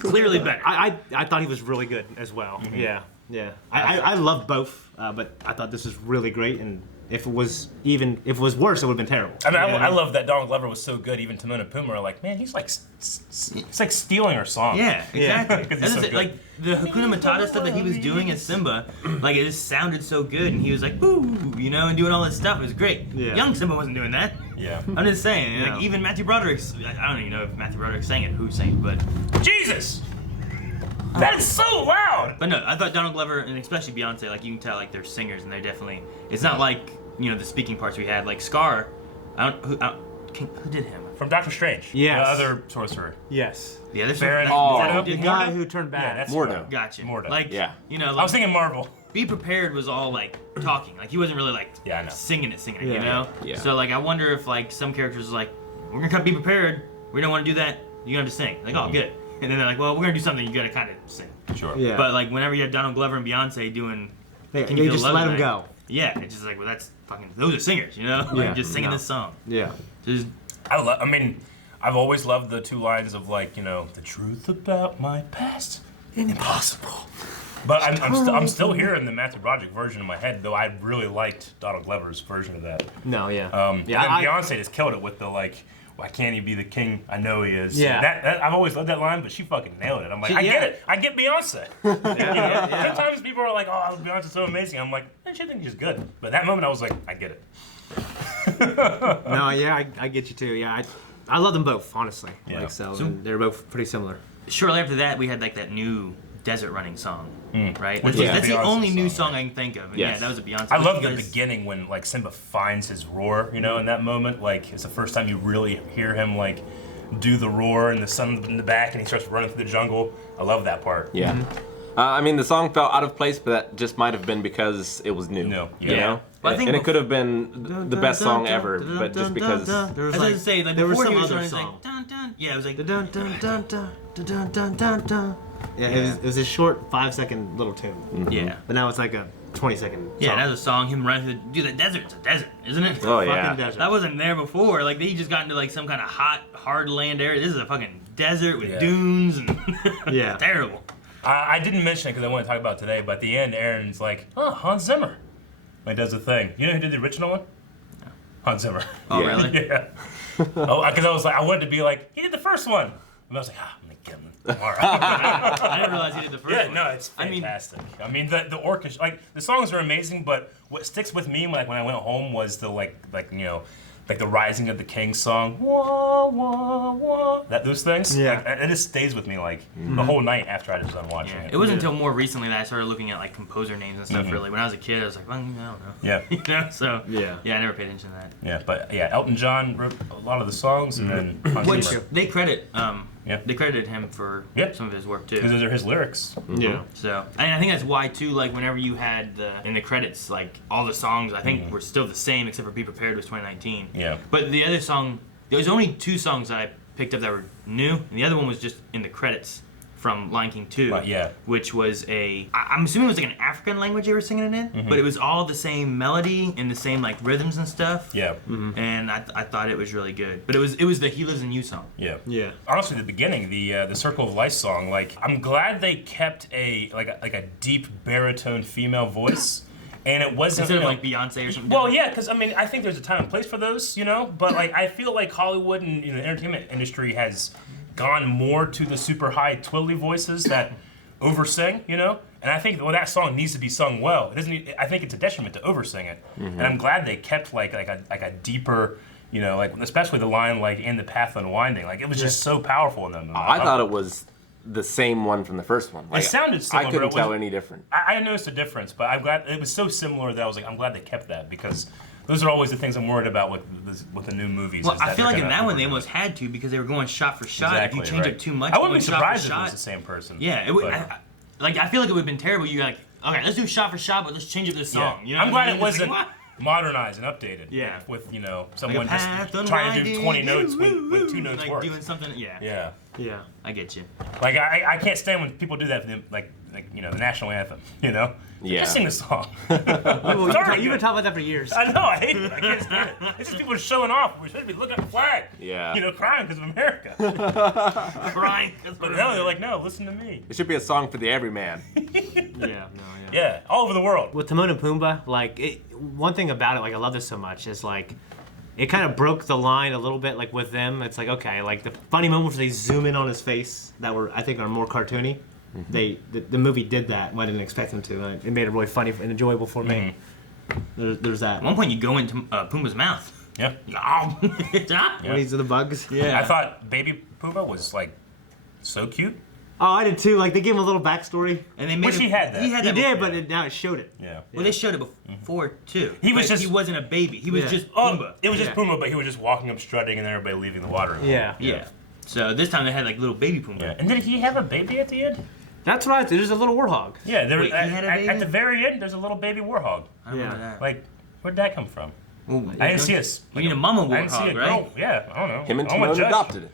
Clearly better. I thought he was really good as well. Yeah, yeah. I love both, but I thought this was really great. And if it was worse, it would have been terrible. I mean, I love that Donald Glover was so good. Even Timon and Pumbaa are like, man, he's like, it's like stealing our song. Yeah, exactly. 'Cause he's so That's good. like the Hakuna Matata stuff that he was doing as Simba, like it just sounded so good, and he was like, "Ooh," you know, and doing all this stuff. It was great. Yeah. Young Simba wasn't doing that. Yeah. I'm just saying. Yeah. Like even Matthew Broderick, I don't even know if Matthew Broderick sang it, who sang it, but Jesus, that's so loud. no, I thought Donald Glover and especially Beyonce, like you can tell, like they're singers, and they're definitely. It's not like the speaking parts we had, like Scar. Who did him? From Doctor Strange. Yes. The other sorcerer. Yes. The other Baron- Oh. The guy who turned bad. Mordo. Gotcha. Mordo. Like, Yeah. like, I was thinking Marvel. Be Prepared was all like talking. Like he wasn't really like Yeah, I know. singing it, Yeah. you know? Yeah. So like I wonder if like some characters are like, we're gonna cut Be Prepared, we don't wanna do that, you're gonna have to sing. Like, oh good. And then they're like, well, we're gonna do something, you gotta kinda sing. Sure. Yeah. But like whenever you have Donald Glover and Beyonce doing They Can You Feel just Love let him Tonight? go. Yeah, it's just like, well that's fucking those are singers, you know? Yeah. Like just singing No. this song. Yeah. Just I mean, I've always loved the two lines of like, the truth about my past, impossible. But I'm still hearing the Matthew Broderick version in my head, though I really liked Donald Glover's version of that. No, yeah. Yeah, and then Beyonce just killed it with the like, why can't he be the king? I know he is. Yeah. That I've always loved that line, but she fucking nailed it. I'm like, I get it. I get Beyonce. Sometimes people are like, oh, Beyonce's so amazing. I'm like, she thinks she's good. But that moment, I was like, I get it. No, yeah, I get you too. Yeah, I love them both, honestly. Yeah. Like and they're both pretty similar. shortly after that we had like that new Desert Running song. Right? Which That's the Beyonce's only new song, song I can think of. And Yes. yeah, that was a Beyonce. I love You the guys- beginning when like Simba finds his roar, in that moment. Like it's the first time you really hear him like do the roar and the sun in the back and he starts running through the jungle. I love that part. Yeah. I mean, the song felt out of place, but that just might have been because it was new. No. You know? Well, I think and it could have been the best song ever, but just because. There I was was like, gonna say like there was before some he was other running, song. like dun dun. Yeah, it was like Dun dun dun dun dun dun dun dun dun. Yeah, it was a short 5-second little tune. yeah. But now it's like a 20-second. Yeah, song. that was a song, him running through dude, the desert. It's a desert, isn't it? Oh, Fucking yeah. desert. That wasn't there before. Like he just got into like some kind of hot, hard land area. This is a fucking desert with dunes and Yeah. terrible. I didn't mention it because I want to talk about it today, but at the end, Aaron's like, oh, Hans Zimmer. Like, does the thing. You know who did the original one? Hans Zimmer. Oh Yeah. really? Yeah. Because I was like, I wanted to be like, he did the first one. And I was like, I'm going to get him tomorrow. I didn't realize he did the first Yeah, one. no, it's fantastic. I mean, the orchestra, like the songs are amazing, but what sticks with me when I went home was the like the Rising of the King song, wah wah wah. Those things. Yeah. Like, it just stays with me like the whole night after I was done watching it. It wasn't until more recently that I started looking at like composer names and stuff. Really, when I was a kid, I was like, well, I don't know. Yeah. You know, so Yeah. I never paid attention to that. Yeah, but yeah, Elton John wrote a lot of the songs, and then Hans Which Zimmer. they credit, Yeah. they credited him for Yeah. some of his work too. Because those are his lyrics. Yeah. So, and I think that's why too. Like whenever you had in the credits, like all the songs, I think were still the same except for "Be Prepared" was 2019. Yeah. But the other song, there was only 2 songs that I picked up that were new, and the other one was just in the credits from Lion King 2. Yeah. Which was I'm assuming it was like an African language they were singing it in, but it was all the same melody and the same like rhythms and stuff. Yeah. And I thought it was really good. But it was the "He Lives in You" song. Yeah. Yeah. Honestly, the beginning, the Circle of Life song, like I'm glad they kept a deep baritone female voice, and it wasn't Instead of like Beyonce or something. Well, yeah, because I mean, I think there's a time and place for those, but like I feel like Hollywood and the entertainment industry has gone more to the super high twiddly voices that oversing, And I think that song needs to be sung well. It doesn't. I think it's a detriment to oversing it, and I'm glad they kept like a deeper, You know, like especially the line like in the path unwinding, like it was just so powerful in that movie. I thought it was the same one from the first one. Like, it sounded similar. I couldn't but tell any different. I noticed a difference, but I'm glad it was so similar that I was like, I'm glad they kept that because those are always the things I'm worried about with the new movies. Well, I feel like in that one they almost had to because they were going shot for shot. Exactly, if you change it too much, I wouldn't be shot surprised for if it shot. was the same person. Yeah, it would. I feel like it would have been terrible. You're like, okay, let's do shot for shot, but let's change up this song. Yeah. You know I'm glad I mean? it wasn't modernized and updated. Yeah. With someone like just trying to do 20 notes with 2 notes like worth. doing something. Yeah. Yeah. Yeah. I get you. Like I can't stand when people do that for the, like the national anthem. You know. Yeah. Just sing the song. You've been talking about that for years. I know. I hate it. I can't stand it. It's just people showing off. We should be looking at the flag. Yeah. You know, crying because of America. Crying. But no, they're like, no, listen to me. It should be a song for the everyman. Yeah, all over the world. With Timon and Pumbaa, like one thing about it, like I love this so much, is like it kind of broke the line a little bit. Like with them, it's like okay, like the funny moments where they zoom in on his face that were I think are more cartoony. The movie did that. I didn't expect them to. It made it really funny and enjoyable for me. There's that. At one point, you go into Pumbaa's mouth. Yeah. When he's in the bugs. Yeah. I thought Baby Pumbaa was like so cute. Oh, I did too. Like they gave him a little backstory. And they made Which he had that. He had He that did, before. but now it showed it. Yeah. Well, they showed it before too. He was But just- he wasn't a baby. He was Yeah. just Oh, Pumbaa. it was just Yeah. Pumbaa, but he was just walking up, strutting, and then everybody leaving the water. Yeah. Yeah. So this time they had like little baby Pumbaa. Yeah. And did he have a baby at the end? That's what I did. There's a little warthog. Yeah. There Wait, was, he had a at baby? the very end, there's a little baby warhog. I remember Yeah. that. Like, where'd that come from? Ooh, I didn't see us. You need a mama I didn't see warthog, a right? girl. Yeah, I don't know. Him and I don't wanna Timon judge. adopted it.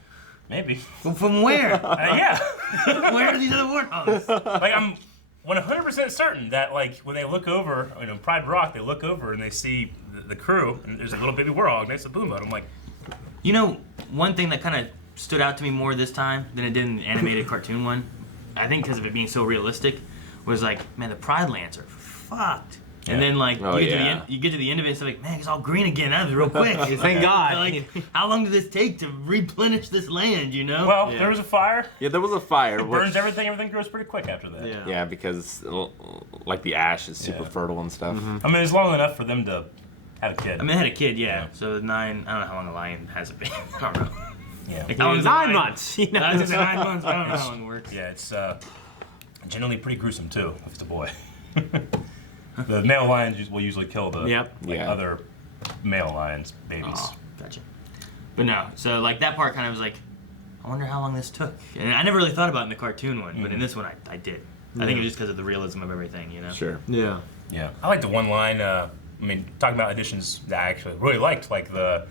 Maybe. Well, from where? Yeah. Where are these other warthogs? Like I'm 100% certain that like when they look over, Pride Rock, they look over and they see the crew, and there's a little baby warhog next to Pumbaa. And I'm like, You know, one thing that kind of stood out to me more this time than it did in the animated cartoon one, I think because of it being so realistic, was like, man, the Pride Lands are fucked. And Yeah. then like Oh, you, get to the yeah. end, you get to the end of it, it's like, man, it's all green again. That was real quick. Thank God. Like, how long did this take to replenish this land? You know? well, Yeah. there was a fire. Yeah, there was a fire. It burns everything. Everything grows pretty quick after that. Yeah. Yeah, because like the ash is super Yeah. fertile and stuff. I mean, it's long enough for them to have a kid. I mean, they had a kid, yeah. So 9. I don't know how long a lion has a baby. I don't know. yeah. Like, how long is a 9 lion? months. You know? I was gonna say 9 months. But I don't know how long it works. Yeah, it's generally pretty gruesome too, if it's a boy. The male lions will usually kill the Yep. Yeah. other male lions' babies. Oh, gotcha. But no, so like that part kind of was like, I wonder how long this took. And I never really thought about it in the cartoon one, but in this one I did. I think it was just because of the realism of everything, you know? Sure. Yeah. Yeah, I like the one line. I mean, talking about additions that I actually really liked, like the,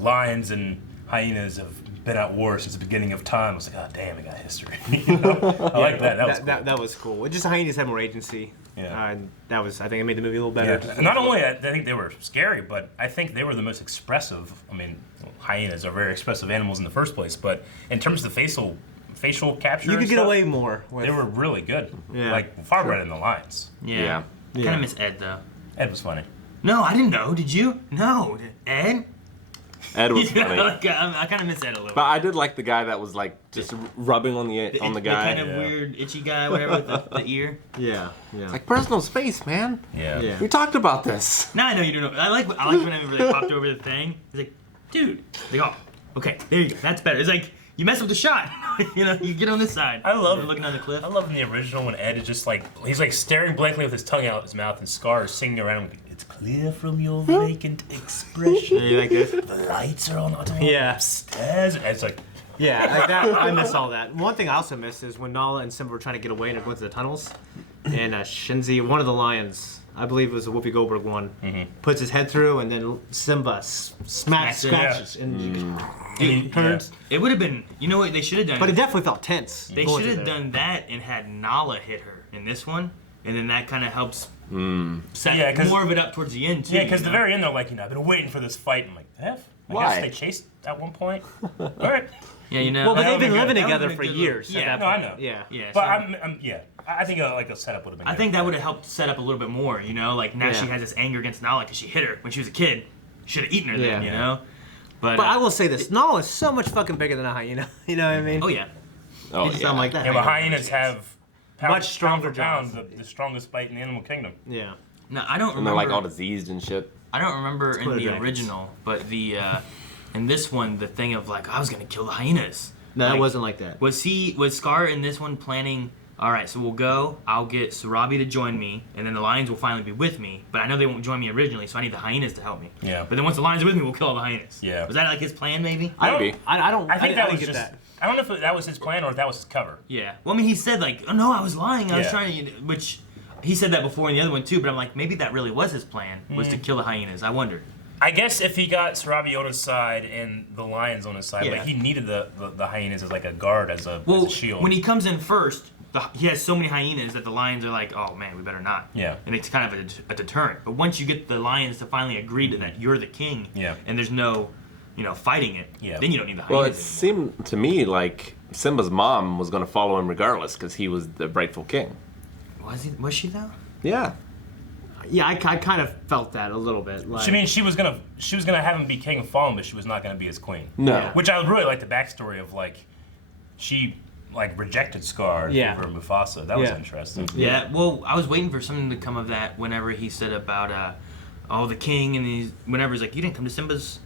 lions and hyenas have been at war since the beginning of time. I was like, oh damn, we got history. I like that. That was cool. That was cool. Just hyenas had more agency. Yeah. And that was, I think, it made the movie a little better. Yeah. And not only I think they were scary, but I think they were the most expressive. I mean, hyenas are very expressive animals in the first place, but in terms of the facial capture, You and could get stuff, away more. With, They were really good. Yeah. Like far better than the lions. Yeah. I kind of miss Ed though. Ed was funny. No, I didn't know. Did you? No. Ed? Ed was funny. Like, I kind of miss Ed a little. But I did like the guy that was like just rubbing on the guy. The kind of Yeah. weird itchy guy, whatever, with the ear. Yeah. Yeah. Like personal space, man. Yeah. Yeah. We talked about this. Now I know you don't know. I like whenever they popped over the thing. He's like, dude. They go, okay, there you go. That's better. It's like, you mess up the shot. You get on this side. I love You're looking on the cliff. I love in the original when Ed is just like he's like staring blankly with his tongue out of his mouth and Scar is singing around him. It's clear from your vacant expression. You like this? The lights are on Yeah. upstairs. And it's like Yeah, like that. I miss all that. One thing I also miss is when Nala and Simba were trying to get away and they're going to the tunnels, and Shinzi, one of the lions, I believe it was a Whoopi Goldberg one, puts his head through, and then Simba Smacks it, scratches and Dude, turns. It would have been, you know what they should have done? But it definitely felt tense. They going should through have there. done that and had Nala hit her in this one, and then that kind of helps set Yeah, 'cause- more of it up towards the end too. yeah, because you the know? very end they're like I've been waiting for this fight. I'm like F. I Why? guess they chased at one point. All right. Yeah, you know. Well, but That they've been would've living been good. together That for would've been years. good. at Yeah, that no, I point. know. Yeah. Yeah, But so I think like a setup would have been. I good. think that would have helped set up a little bit more. You know, like now Yeah. she has this anger against Nala because she hit her when she was a kid. Should have eaten her then. Yeah. You know. But But I will say this: Nala is so much fucking bigger than a hyena. You know what I mean? oh yeah. Oh, You just sound like that. Yeah, but hyenas have Much stronger pound for pound, jaws. the strongest bite in the animal kingdom. Yeah. No, I don't And they're remember. like all diseased and shit. I don't remember in the original, but in this one, the thing of like, I was gonna kill the hyenas. No, it wasn't like that. Was Scar in this one planning, all right, so we'll go, I'll get Sarabi to join me, and then the lions will finally be with me, but I know they won't join me originally, so I need the hyenas to help me. Yeah. But then once the lions are with me, we'll kill all the hyenas. Yeah. Was that like his plan, maybe? I think that was just that. I don't know if that was his plan or if that was his cover. Yeah. Well, I mean, he said like, oh no, I was lying, I was trying to, which he said that before in the other one too, but I'm like, maybe that really was his plan, was to kill the hyenas. I wondered. I guess if he got Sarabi on his side and the lions on his side, but he needed the hyenas as like a guard, as a shield. When he comes in first, he has so many hyenas that the lions are like, oh man, we better not. Yeah. And it's kind of a deterrent. But once you get the lions to finally agree to that you're the king, and there's no, fighting it, then you don't need the hyenas Well, it anymore. seemed to me like Simba's mom was going to follow him regardless because he was the rightful king. Was she though? Yeah. Yeah, I kind of felt that a little bit. Like, I mean, she was gonna have him be king of Fallen, but she was not gonna be his queen. No. Yeah. Which I really like the backstory of, like, she rejected Scar in favor of Mufasa. That was interesting. Yeah. Well, I was waiting for something to come of that whenever he said about the king, and whenever he's like, you didn't come to Simba's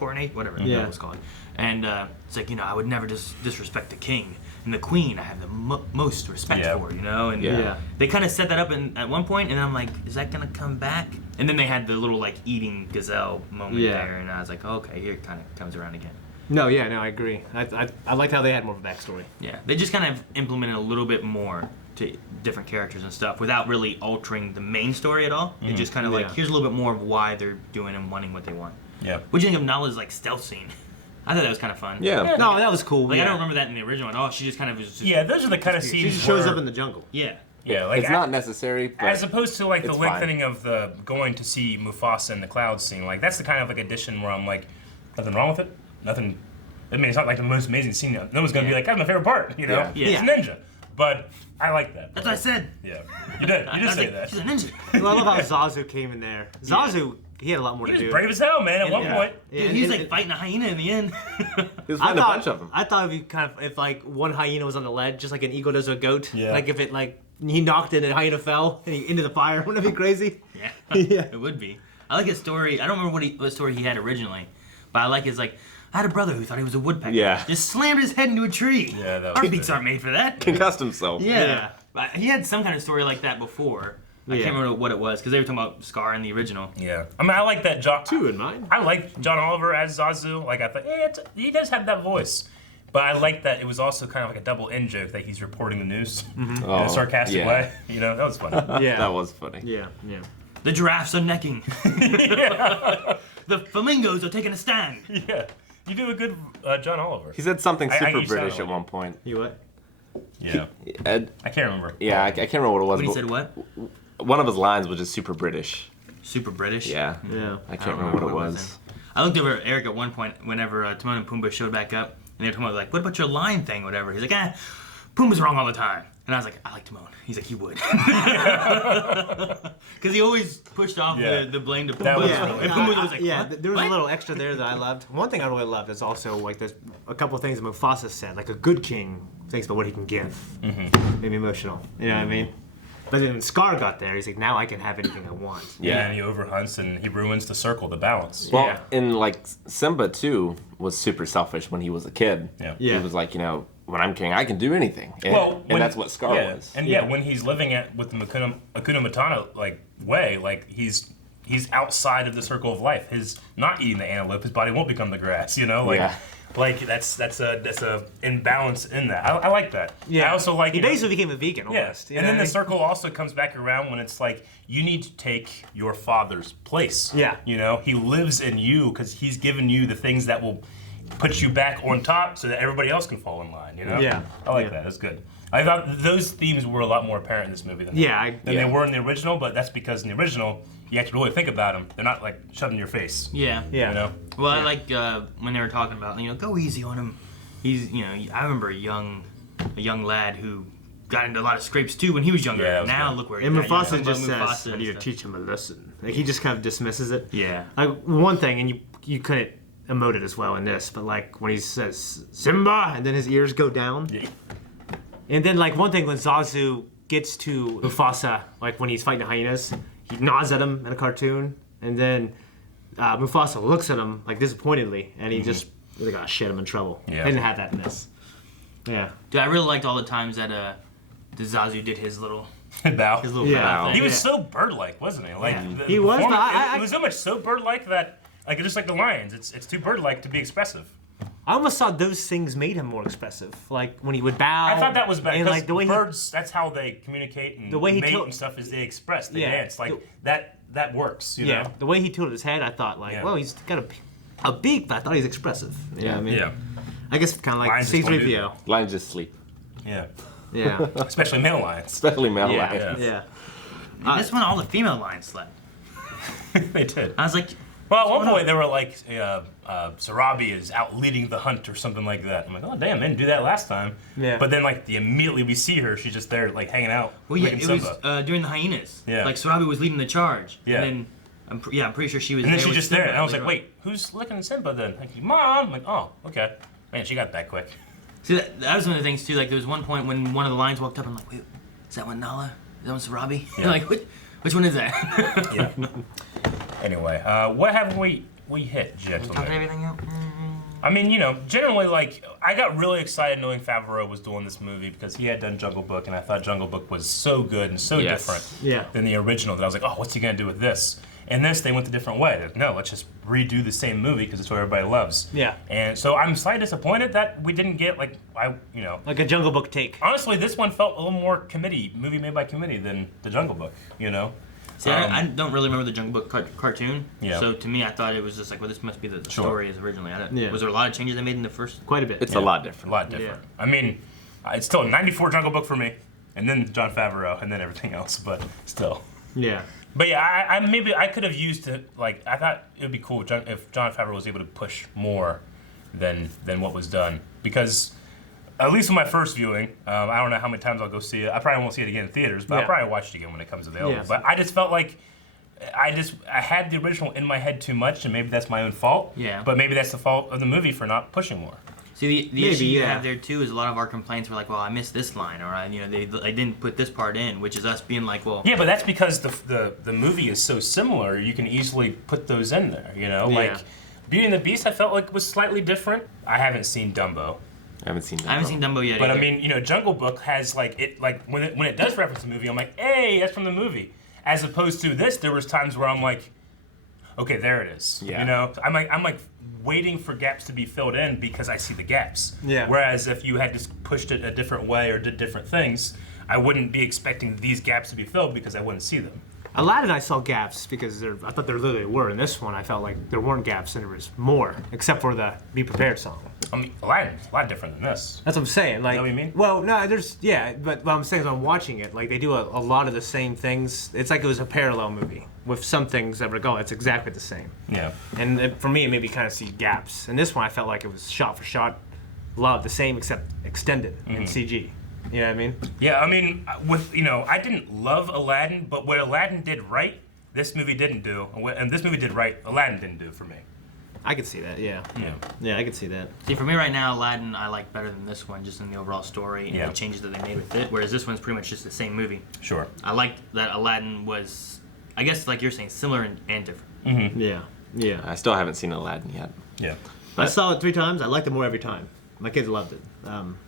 coronation, whatever it was called, and it's like, I would never disrespect the king. And the queen, I have the most respect for, and they kind of set that up at one point, and I'm like, is that gonna come back? And then they had the little eating gazelle moment there, and I was like, okay, here it kind of comes around again. No, I agree. I liked how they had more of a backstory. Yeah, they just kind of implemented a little bit more to different characters and stuff without really altering the main story at all. It just kind of here's a little bit more of why they're doing and wanting what they want. Yeah. What do you think of Nala's stealth scene? I thought that was kind of fun. Yeah. No, that was cool. I don't remember that in the original at all. She just kind of was just... Yeah, those are the kind of scenes She just shows up in the jungle. Yeah. Yeah, it's not necessary, but as opposed to the lengthening fine. of the going to see Mufasa in the cloud scene. That's the kind of addition where I'm like, nothing wrong with it. Nothing. I mean, it's not like the most amazing scene. No one's gonna be like, that's my favorite part. Yeah. He's a ninja. But I like that. That's what I said. Yeah, you did. You did say that. She's a ninja. Well, I love how Zazu came in there. Zazu, he had a lot more to do. He was brave as hell, man. At one point, Dude, he was fighting a hyena in the end. He was fighting a bunch of them. I thought if one hyena was on the ledge, just like an eagle does to a goat. Yeah. If it he knocked it and the hyena fell and he into the fire, wouldn't that be crazy? Yeah. It would be. I like his story. I don't remember what story he had originally, but I like his I had a brother who thought he was a woodpecker. Yeah. Just slammed his head into a tree. Yeah, that was Heartbeats good. aren't made for that. Concussed himself. Yeah. But he had some kind of story like that before. I can't remember what it was because they were talking about Scar in the original. Yeah. I mean, I like that John. Two in mind. I like John Oliver as Zazu. I thought, he does have that voice. But I like that it was also kind of a double in joke that he's reporting the news in a sarcastic way. That was funny. That was funny. Yeah. The giraffes are necking. The flamingos are taking a stand. Yeah. You do a good John Oliver. He said something I super used to British know. at one point. You what? Yeah. Ed, I can't remember. yeah, I can't remember what it was. When he but said what? one of his lines was just super British. Super British? Yeah. Yeah. I can't remember what it was. I looked over at Eric at one point whenever Timon and Pumbaa showed back up, and they were talking about what about your line thing, whatever. He's like, Pumbaa's wrong all the time. And I was like, I like Timon. He's like, you would. Because he always pushed off the blame to Pumbaa. That was Yeah, really And Pumbaa was like, there was what? a little extra there that I loved. One thing I really loved is also there's a couple of things that Mufasa said. Like a good king thinks about what he can give. Mm-hmm. Made me emotional. You know what I mean? But then when Scar got there, he's like, now I can have anything I want. Yeah, and he overhunts and he ruins the circle, the balance. Well, and Simba too was super selfish when he was a kid. Yeah. He was like, when I'm king, I can do anything. And, and that's what Scar was. And when he's living with the Hakuna Matata way, he's outside of the circle of life. His not eating the antelope, his body won't become the grass. That's a imbalance in that. I like that. Yeah. I also like he basically became a vegan almost. Yes. And then the circle also comes back around when it's you need to take your father's place. Yeah. He lives in you because he's given you the things that will put you back on top so that everybody else can fall in line. Yeah. I like that. That's good. I thought those themes were a lot more apparent in this movie than they were in the original, but that's because in the original you have to really think about them. They're not shoved in your face. Yeah. Well, I like when they were talking about go easy on him. He's I remember a young lad who got into a lot of scrapes too when he was younger. Yeah, now look where he's And at. Mufasa just Mufasa says, I and need to stuff. teach him a lesson. He just kind of dismisses it. Yeah. One thing, and you couldn't emote it as well in this, but when he says, Simba, and then his ears go down. Yeah. And then one thing, when Zazu gets to Mufasa, when he's fighting the hyenas, he nods at him in a cartoon, And then Mufasa looks at him like disappointedly, and he just like, oh shit, I'm in trouble. Yeah. They didn't have that in this. Yeah. Dude, I really liked all the times that the Zazu did his little bow. bow thing. He was so bird-like, wasn't he? Like he was. But it was so much so bird-like that, like, just like the lions, it's too bird-like to be expressive. I almost thought those things made him more expressive. Like when he would bow. I thought that was bad. And Because like the way birds, that's how they communicate and the way he mate tilt- and stuff is they express, they Yeah. dance. Like that works, you know? the way he tilted his head, I thought like, well, he's got a beak, but I thought he's expressive. You know what I mean? Yeah. I guess kind of like Lions just don't do C-3PO. Lions just sleep. Yeah. Yeah. Especially male lions. Especially male Yeah. lions. Yeah. And this one, all the female lions slept. They did. I was like, Well, at one point they were like, Sarabi is out leading the hunt or something like that. I'm like, oh damn, they didn't do that last time. Yeah. But then like immediately we see her, she's just there like hanging out. well, yeah, licking it was Simba. during the hyenas. Yeah. Like Sarabi was leading the charge. Yeah. And then I'm pretty sure she was. And then there she's with just there, Simba and I was like, later on. wait, who's licking Simba then? Like, Mom. I'm like, oh, okay. Man, she got that quick. See, that was one of the things too. Like there was one point when one of the lions walked up, and I'm like, wait, is that one Nala? Is that one Sarabi? Yeah. Yeah. Like, which one is that? Yeah. Anyway, what have we hit, Talking gentlemen? everything out. I mean, you know, generally, like, I got really excited knowing Favreau was doing this movie because he had done Jungle Book, and I thought Jungle Book was so good and so Yes. different than the original that I was like, oh, what's he gonna do with this? And this, they went a different way. They're like, no, let's just redo the same movie because it's what everybody loves. Yeah. And so I'm slightly disappointed that we didn't get like Like a Jungle Book take. honestly, this one felt a little more movie made by committee than the Jungle Book. You know. See, I don't really remember the Jungle Book cartoon. Yeah. So to me, I thought it was just like, well, this must be the story as originally. Yeah. Was there a lot of changes they made in the first? Quite a bit. It's a lot different. A lot different. I mean, it's still a 94 Jungle Book for me, and then Jon Favreau, and then everything else, but still. Yeah. But yeah, I maybe I could have used it, like, I thought it would be cool if Jon Favreau was able to push more than what was done. Because, at least with my first viewing, I don't know how many times I'll go see it. I probably won't see it again in theaters, but I'll probably watch it again when it comes available. Yeah. But I just felt like I had the original in my head too much, and maybe that's my own fault. Yeah. But maybe that's the fault of the movie for not pushing more. See, the issue you have there too is a lot of our complaints were like, well, I missed this line, or they didn't put this part in, which is us being like, well. Yeah, but that's because the movie is so similar. You can easily put those in there. You know, like Beauty and the Beast, I felt like was slightly different. I haven't seen Dumbo. I haven't seen Dumbo. I haven't seen Dumbo yet. But either. I mean, you know, Jungle Book has like when it does reference the movie, I'm like, hey, that's from the movie. As opposed to this, there was times where I'm like, okay, there it is. Yeah. You know, I'm like waiting for gaps to be filled in because I see the gaps. Yeah. Whereas if you had just pushed it a different way or did different things, I wouldn't be expecting these gaps to be filled because I wouldn't see them. Aladdin, I saw gaps because I thought there literally were. In this one, I felt like there weren't gaps and there was more, except for the "Be Prepared" song. I mean, Aladdin's a lot different than this. That's what I'm saying. Like, Is that what you mean? Well, no, but what I'm saying is I'm watching it. Like, they do a lot of the same things. It's like it was a parallel movie with some things that were going. It's exactly the same. Yeah. And for me, it made me kind of see gaps. And this one, I felt like it was shot for shot, a lot the same except extended in CG. You know what I mean? Yeah, I mean, I didn't love Aladdin, but what Aladdin did right, this movie didn't do. And this movie did right, Aladdin didn't do for me. I could see that. Yeah. Yeah. Yeah, I could see that. See, for me right now, Aladdin I like better than this one, just in the overall story and the changes that they made with it. Whereas this one's pretty much just the same movie. Sure. I liked that Aladdin was, I guess, like you're saying, similar and different. Mm-hmm. Yeah. Yeah. I still haven't seen Aladdin yet. Yeah. I saw it 3 times. I liked it more every time. My kids loved it.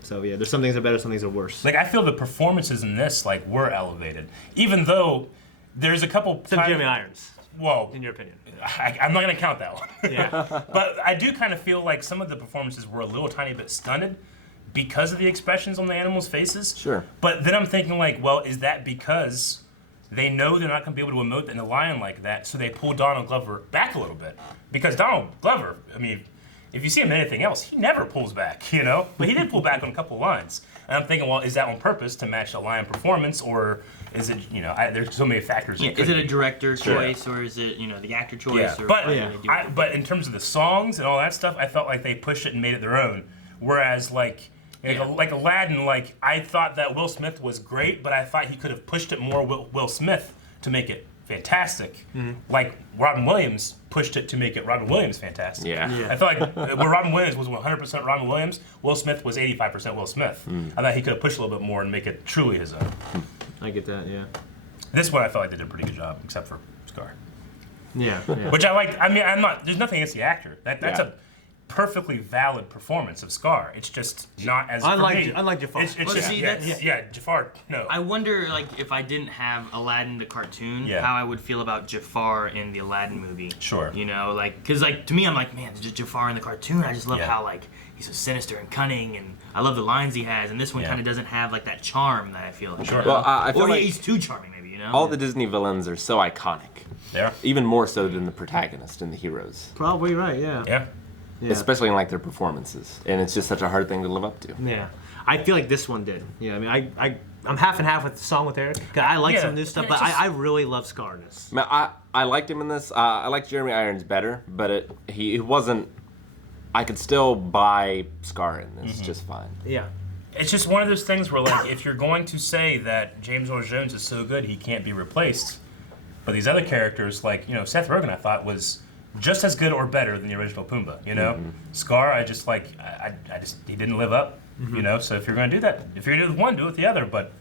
So yeah, there's some things that are better, some things are worse. Like, I feel the performances in this, like, were elevated. Even though there's a couple Except Jeremy Irons, Whoa. in your opinion. I'm not going to count that one. Yeah. But I do kind of feel like some of the performances were a little tiny bit stunted because of the expressions on the animals' faces. Sure. But then I'm thinking, like, well, is that because they know they're not going to be able to emote in a lion like that, so they pull Donald Glover back a little bit? Because Donald Glover, I mean, if you see him in anything else, he never pulls back, you know? But he did pull back on a couple of lines. And I'm thinking, well, is that on purpose to match a lion performance, or is it, there's so many factors. Yeah, is it a director choice, or is it, the actor choice? Yeah, Or but but in terms of the songs and all that stuff, I felt like they pushed it and made it their own. Whereas like Aladdin, like, I thought that Will Smith was great, but I thought he could have pushed it more Will Smith to make it fantastic. Like Robin Williams pushed it to make it Robin Williams fantastic. Yeah. I felt like where Robin Williams was 100% Robin Williams, Will Smith was 85% Will Smith. I thought he could have pushed a little bit more and make it truly his own. I get that, yeah. This one I felt like they did a pretty good job, except for Scar. Yeah. Which I like. I mean, there's nothing against the actor. That's a perfectly valid performance of Scar. It's just not as unlike Jafar. Jafar. No. I wonder, like, if I didn't have Aladdin the cartoon, how I would feel about Jafar in the Aladdin movie. Sure. You know, like, because like to me, I'm like, man, just Jafar in the cartoon. I just love how like he's so sinister and cunning, and I love the lines he has. And this one kind of doesn't have like that charm that I feel like. Sure. Well, I feel like he's too charming, maybe. You know. All the Disney villains are so iconic. Yeah. Even more so than the protagonist and the heroes. Probably right. Yeah. Yeah. Yeah. Especially in like their performances, and it's just such a hard thing to live up to. Yeah, I feel like this one did. Yeah, I mean, I'm half and half with the song with Eric. I like some new stuff, but I really love Scar in this. I liked him in this. I liked Jeremy Irons better, but he wasn't. I could still buy Scar in this just fine. Yeah. It's just one of those things where, like, if you're going to say that James Earl Jones is so good he can't be replaced, but these other characters, like, you know, Seth Rogen, I thought was just as good or better than the original Pumbaa, you know? Scar, I just he didn't live up, you know? So if you're going to do that, if you're going to do the one, do it with the other, but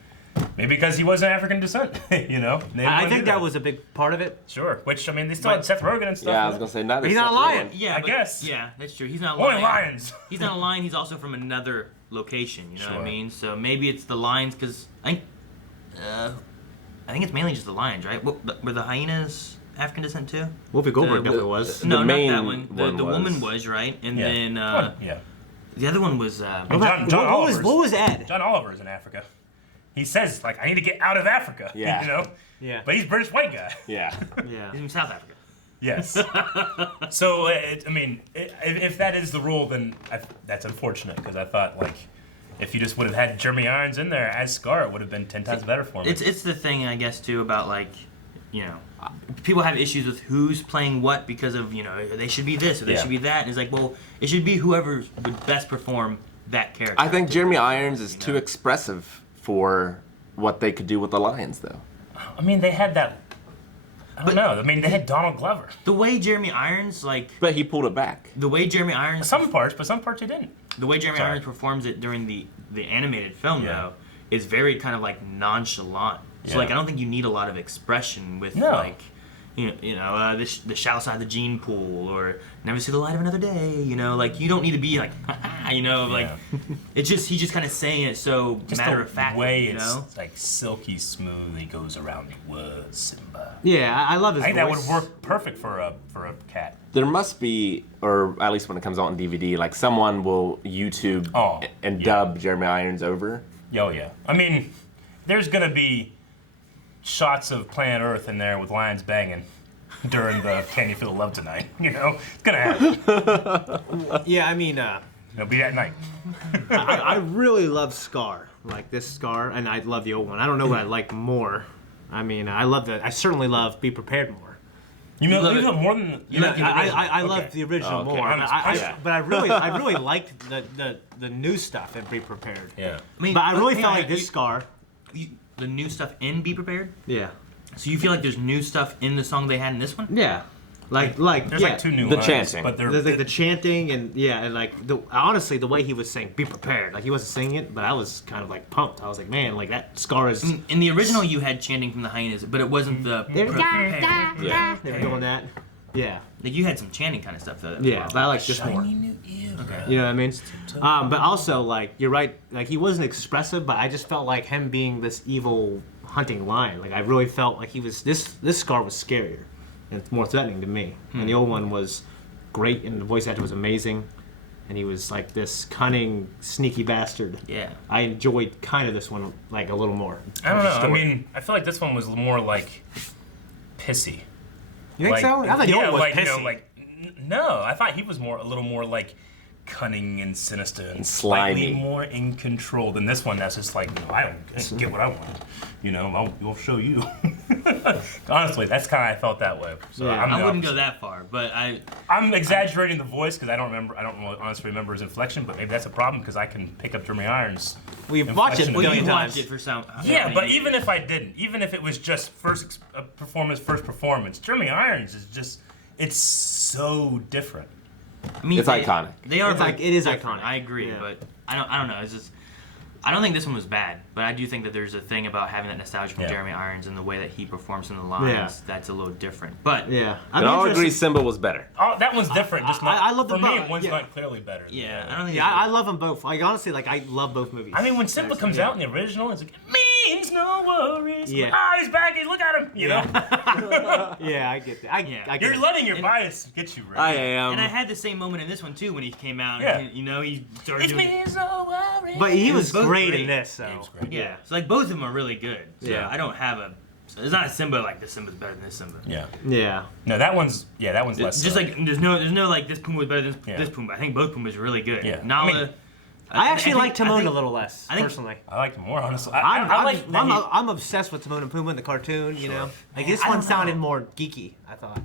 maybe because he wasn't African descent, you know? I think that was a big part of it. Sure, which, I mean, they still had Seth Rogen and stuff. Yeah, I was going to say, not he's not a lion. Yeah, I guess. Yeah, that's true. He's not a Only lion. lions. He's not a lion. He's also from another location, you know what I mean? So maybe it's the lions, because I think it's mainly just the lions, right? Were the hyenas African descent too? Whoopi Goldberg definitely was. No, not that one. The woman was, right? And then the other one was John Oliver's. What was Ed? John Oliver's in Africa. He says, like, I need to get out of Africa. Yeah. You know? Yeah. But he's British white guy. Yeah. Yeah. he's from South Africa. Yes. So, I mean, if that is the rule, then that's unfortunate, because I thought, like, if you just would have had Jeremy Irons in there as Scar, it would have been 10 times better for me. It's the thing, I guess, too, about, like, you know, people have issues with who's playing what because of, you know, they should be this or they should be that. And it's like, well, it should be whoever would best perform that character. I think Jeremy Irons is too expressive for what they could do with the lions, though. I mean, they had that. I don't know. I mean, they had Donald Glover. The way Jeremy Irons, like... But he pulled it back. The way Jeremy Irons... Some parts he didn't. The way Jeremy Irons performs it during the animated film, though, is very kind of, like, nonchalant. So, like, I don't think you need a lot of expression with, like... the shall side the gene pool, or never see the light of another day, you know, like, you don't need to be like, you know, like, it's just, he's just kind of saying it so just matter of fact, way you know? It's like silky smooth, he goes around the woods, Simba. Yeah, I love his voice. I think that would work perfect for a cat. There must be, or at least when it comes out on DVD, like, someone will YouTube and dub Jeremy Irons over. Oh, yeah. I mean, there's going to be shots of Planet Earth in there with lions banging during the Can You Feel the Love Tonight, you know? It's gonna happen. Yeah, I mean, it'll be that night. I really love Scar, like this Scar, and I love the old one. I don't know what I like more. I mean, I certainly love Be Prepared more. You love it more than I love the original more, but I really liked the new stuff in Be Prepared. Yeah. I mean, but I really felt like this Scar. The new stuff in Be Prepared? Yeah. So you feel like there's new stuff in the song they had in this one? Yeah. Like there's like two new the lines, chanting, but there's like the chanting and like honestly the way he was saying "Be prepared," like he wasn't singing it, but I was kind of like pumped. I was like, man, like that Scar is. In the original, you had chanting from the hyenas, but it wasn't the prepared. Yeah, they were doing that. Yeah. Like you had some chanting kind of stuff though. Yeah, but I like this more. Okay. You know what I mean? But also like you're right, like he wasn't expressive, but I just felt like him being this evil hunting lion. Like I really felt like he was this Scar was scarier and more threatening to me. And the old one was great, and the voice actor was amazing, and he was like this cunning, sneaky bastard. Yeah. I enjoyed kind of this one like a little more. I don't know. I mean, I feel like this one was more like pissy. You think so? I thought the old one was pissy. You know, no, I thought he was a little more like cunning and sinister and slimy, slightly more in control than this one. That's just like, no, I don't get what I want. You know, I'll show you. Honestly, that's kind of I felt that way. So yeah. I wouldn't go that far, but I'm exaggerating the voice because I don't really honestly remember his inflection. But maybe that's a problem because I can pick up Jeremy Irons. We've watched it a billion times. Watched it for some. Yeah, but even if I didn't, even if it was just first performance, Jeremy Irons is just. It's so different. I mean, it's iconic. They are. It is iconic. I agree, but I don't know. It's just I don't think this one was bad, but I do think that there's a thing about having that nostalgia from Yeah. Jeremy Irons and the way that he performs some of the lines that's a little different. But Yeah. And I'll agree Simba was better. Oh, that one's different. Just not, I love for them me, both. one's Yeah. not clearly better. Than yeah, the other. I don't think. Yeah, I love them both. Like honestly, like I love both movies. I mean, when Simba comes out in the original, it's like, it means no worries. Yeah. He's back. Look at him. You know? Yeah, I get that. I get You're it. letting your bias get you, right? I am. And I had the same moment in this one too when he came out. Yeah. And, he started It doing. means no worries. But he It was was both great great. in this, so. Yeah, he was great. Yeah, so like both of them are really good. So Yeah. I don't have a. So it's not a Simba like this Simba's better than this Simba. Yeah. Yeah. No, that one's less. Just so. like there's no like this Pumbaa was better than Yeah. this Pumbaa. I think both Pumbas are really good. Yeah. Nala. I mean, I actually think- like Timon I think- a little less, I think- personally. I liked him more, honestly. I'm obsessed with Timon and Pumbaa in the cartoon, you know? Like, this I one don't sounded know. more geeky, I thought.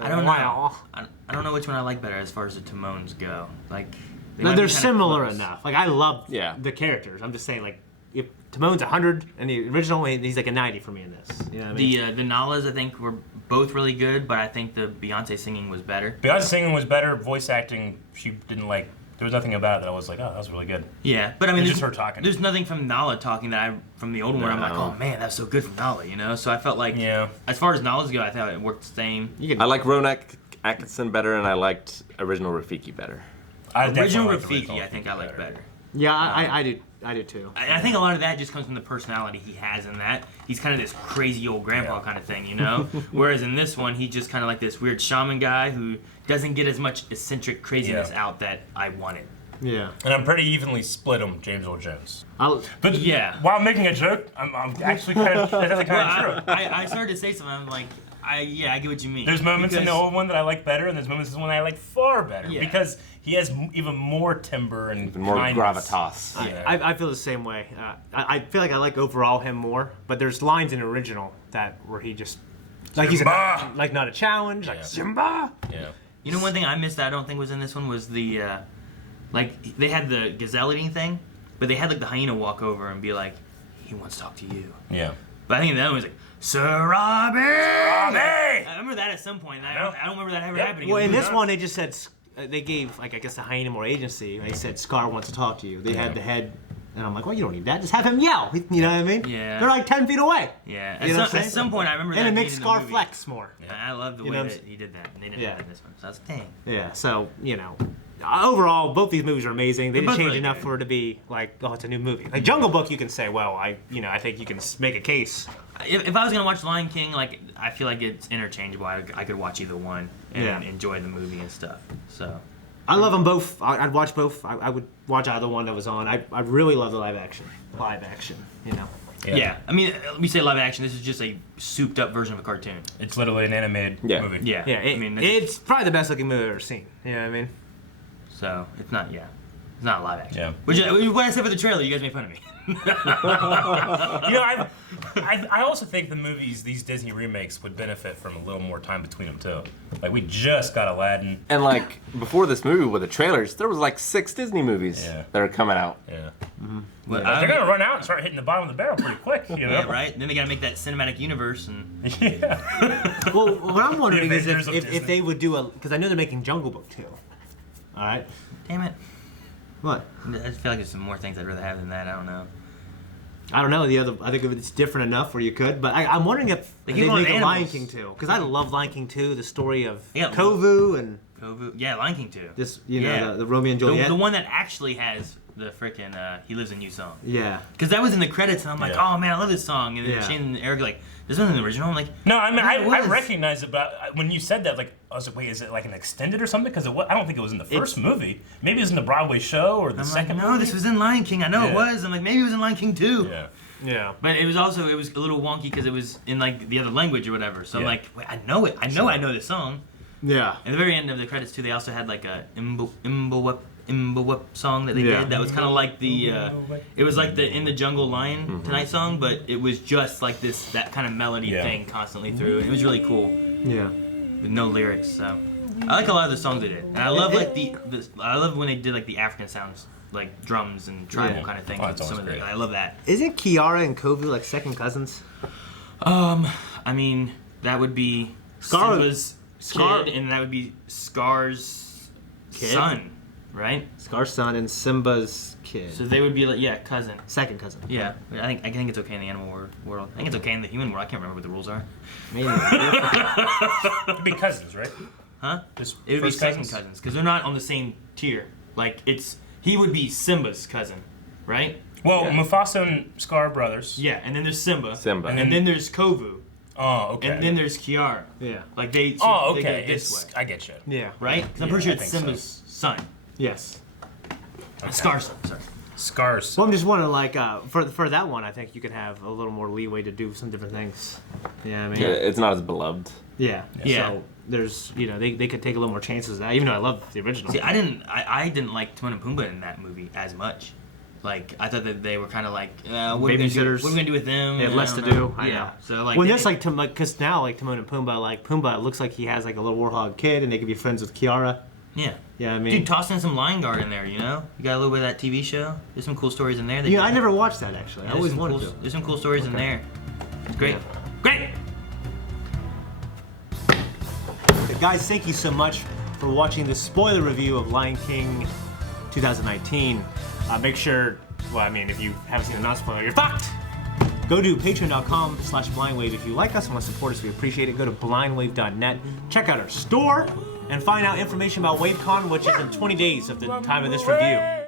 I don't know. I don't know which one I like better as far as the Timons go. Like. they No, might they're be kinda similar close. enough. Like, I love Yeah. the characters. I'm just saying, like, if Timon's 100 and the original, he's like a 90 for me in this. You know what I mean? The Nalas I think were both really good, but I think the Beyonce singing was better. Beyonce singing was better. Voice acting, she didn't like. There was nothing about it that I was like, oh, that was really good. Yeah, but I mean, It's just there's- her talking. There's nothing from Nala talking that from the old one where I'm like, No. oh man, that's so good from Nala, you know. So I felt like, Yeah. as far as Nala's go, I thought it worked the same. I like Ronak Atkinson better, and I liked original Rafiki better. I definitely Original liked the Rafiki, original I think I like better. Yeah, I do too. I think a lot of that just comes from the personality he has in that. He's kind of this crazy old grandpa kind of thing, you know? Whereas in this one, he's just kind of like this weird shaman guy who doesn't get as much eccentric craziness out that I wanted. Yeah. And I'm pretty evenly split him, James Earl Jones. But yeah. While making a joke, I'm actually kind of that's actually kind of true. I started to say something. I'm like, I get what you mean. There's moments in the Because- old one that I like better, and there's moments in the one that I like far better Yeah. because he has even more timber and Even more kindness. gravitas. Yeah. I feel the same way. I feel like I like overall him more, but there's lines in the original that where he just like Simba! like not a challenge, like Yeah. Simba. Yeah. You know, one thing I missed that I don't think was in this one was the, like, they had the gazelle eating thing, but they had, like, the hyena walk over and be like, he wants to talk to you. Yeah. But I think that one was like, Sarabi! Sarabi! I remember that at some point. I know. don't remember that ever Yep. happening. Well, in It was this one they just said they gave like I guess the hyena more agency. They said Scar wants to talk to you. They had the head, and I'm like, well, you don't need that. Just have him yell. You know what I mean? Yeah. They're like 10 feet away. Yeah, You know what I'm at saying? some point I remember And that it being makes in the Scar movie. flex more. I love the You way know what I'm that saying? he did that. And they didn't Yeah. do that in this one. So that's dang. Yeah. So you know, overall, both these movies are amazing. They They're didn't both change really enough good. for it to be like, oh, it's a new movie. Like Jungle Book, you can say, well, I think you can make a case. If I was gonna watch Lion King, like I feel like it's interchangeable. I could watch either one and Yeah. enjoy the movie and stuff. So I love them both. I'd watch both. I would watch either one that was on. I really love the live action. You know. yeah. I mean, let me say live action. This is just a souped up version of a cartoon. It's literally an animated movie. Yeah, Yeah, I mean, it's, it's probably the best looking movie I've ever seen. You know what I mean? so it's not. Yeah, it's not live action. Yeah. Which what I said for the trailer, you guys made fun of me. You know, I also think the movies, these Disney remakes, would benefit from a little more time between them too. Like we just got Aladdin. And like before this movie with the trailers, there was like 6 Disney movies that are coming out. Yeah. Well, They're gonna run out and start hitting the bottom of the barrel pretty quick. You know. yeah, right. Then they gotta make that cinematic universe and. Yeah. Well, what I'm wondering The is Avengers of if Disney. they would do because I know they're making Jungle Book too. All right. Damn it! What? I just feel like there's some more things I'd rather have than that. I don't know. I don't know. I think if it's different enough where you could, but I'm wondering if They they keep going make a animals. Lion King too, because I love Lion King 2, the story of Yeah. Kovu and Kovu. Yeah, Lion King 2. this, Yeah. the Romeo and Juliet. The one that actually has the frickin' He Lives in You song. Yeah. Because that was in the credits, and I'm like, Yeah. oh man, I love this song. And then Yeah. Shane and Eric are like, this wasn't the original. I'm like, No, I mean Yeah, it I was. recognize it, but when you said that, like I was like, wait, is it like an extended or something? Because I don't think it was in the first movie. Maybe it was in the Broadway show or the I'm second like, no, movie. this was in Lion King. I know it Yeah. was. I'm like, maybe it was in Lion King 2. Yeah. Yeah. But it was a little wonky because it was in like the other language or whatever. So I'm Yeah. like, wait, I know it. I know this song. Yeah. At the very end of the credits too, they also had like a Imbawep song that they Yeah. did. That was kind of like the, it was like the In the Jungle Lion Tonight song, but it was just like that kind of melody Yeah. thing constantly through. It was really cool Yeah. with no lyrics. So I like a lot of the songs they did, and I love like I love when they did like the African sounds, like drums and tribal Yeah. kind of things. Oh, with that's some of always the, great. I love that. Isn't Kiara and Kovu like second cousins? I mean that would be Scar- Simba's Scar- kid, and that would be Scar's Kid? son. right? Scar's son and Simba's kid. So they would be like, yeah, cousin. Second cousin. Yeah, I think it's okay in the animal world. I think it's okay in the human world. I can't remember what the rules are. Maybe. It'd be cousins, right? Huh? Just It would be first second cousins because they're not on the same tier. Like he would be Simba's cousin, right? Well, Mufasa and Scar are brothers. Yeah, and then there's Simba. And then there's Kovu. Oh, okay. And then there's Kiara. Yeah. Like they. Oh, they okay. go this way. I get you. Yeah. Right? 'Cause I'm pretty sure it's Simba's son. Yes. Scar's son. Sorry. Scar's. Well, I'm just wondering, like, for that one, I think you could have a little more leeway to do some different things. Yeah, I mean. Yeah, it's not as beloved. Yeah. Yeah. So there's, they could take a little more chances with that, even though I love the original. See, I didn't like Timon and Pumbaa in that movie as much. Like I thought that they were kind of like what are we gonna do with them? They had less to do. I know. Yeah. So like when there's like because now like Timon and Pumbaa, like Pumbaa, it looks like he has like a little warthog kid, and they could be friends with Kiara. Yeah. Yeah, I mean, dude, toss in some Lion Guard in there. You know, you got a little bit of that TV show. There's some cool stories in there. Yeah, I never watched that actually. I always wanted to. There's some cool stories in there. It's great. Yeah. Great. Guys, thank you so much for watching this spoiler review of Lion King 2019. Make sure, well, I mean, if you haven't seen the non-spoiler, you're fucked! Go to patreon.com/blindwave if you like us and want to support us. We appreciate it. Go to blindwave.net. Check out our store and find out information about WaveCon, which is in 20 days of the time of this review.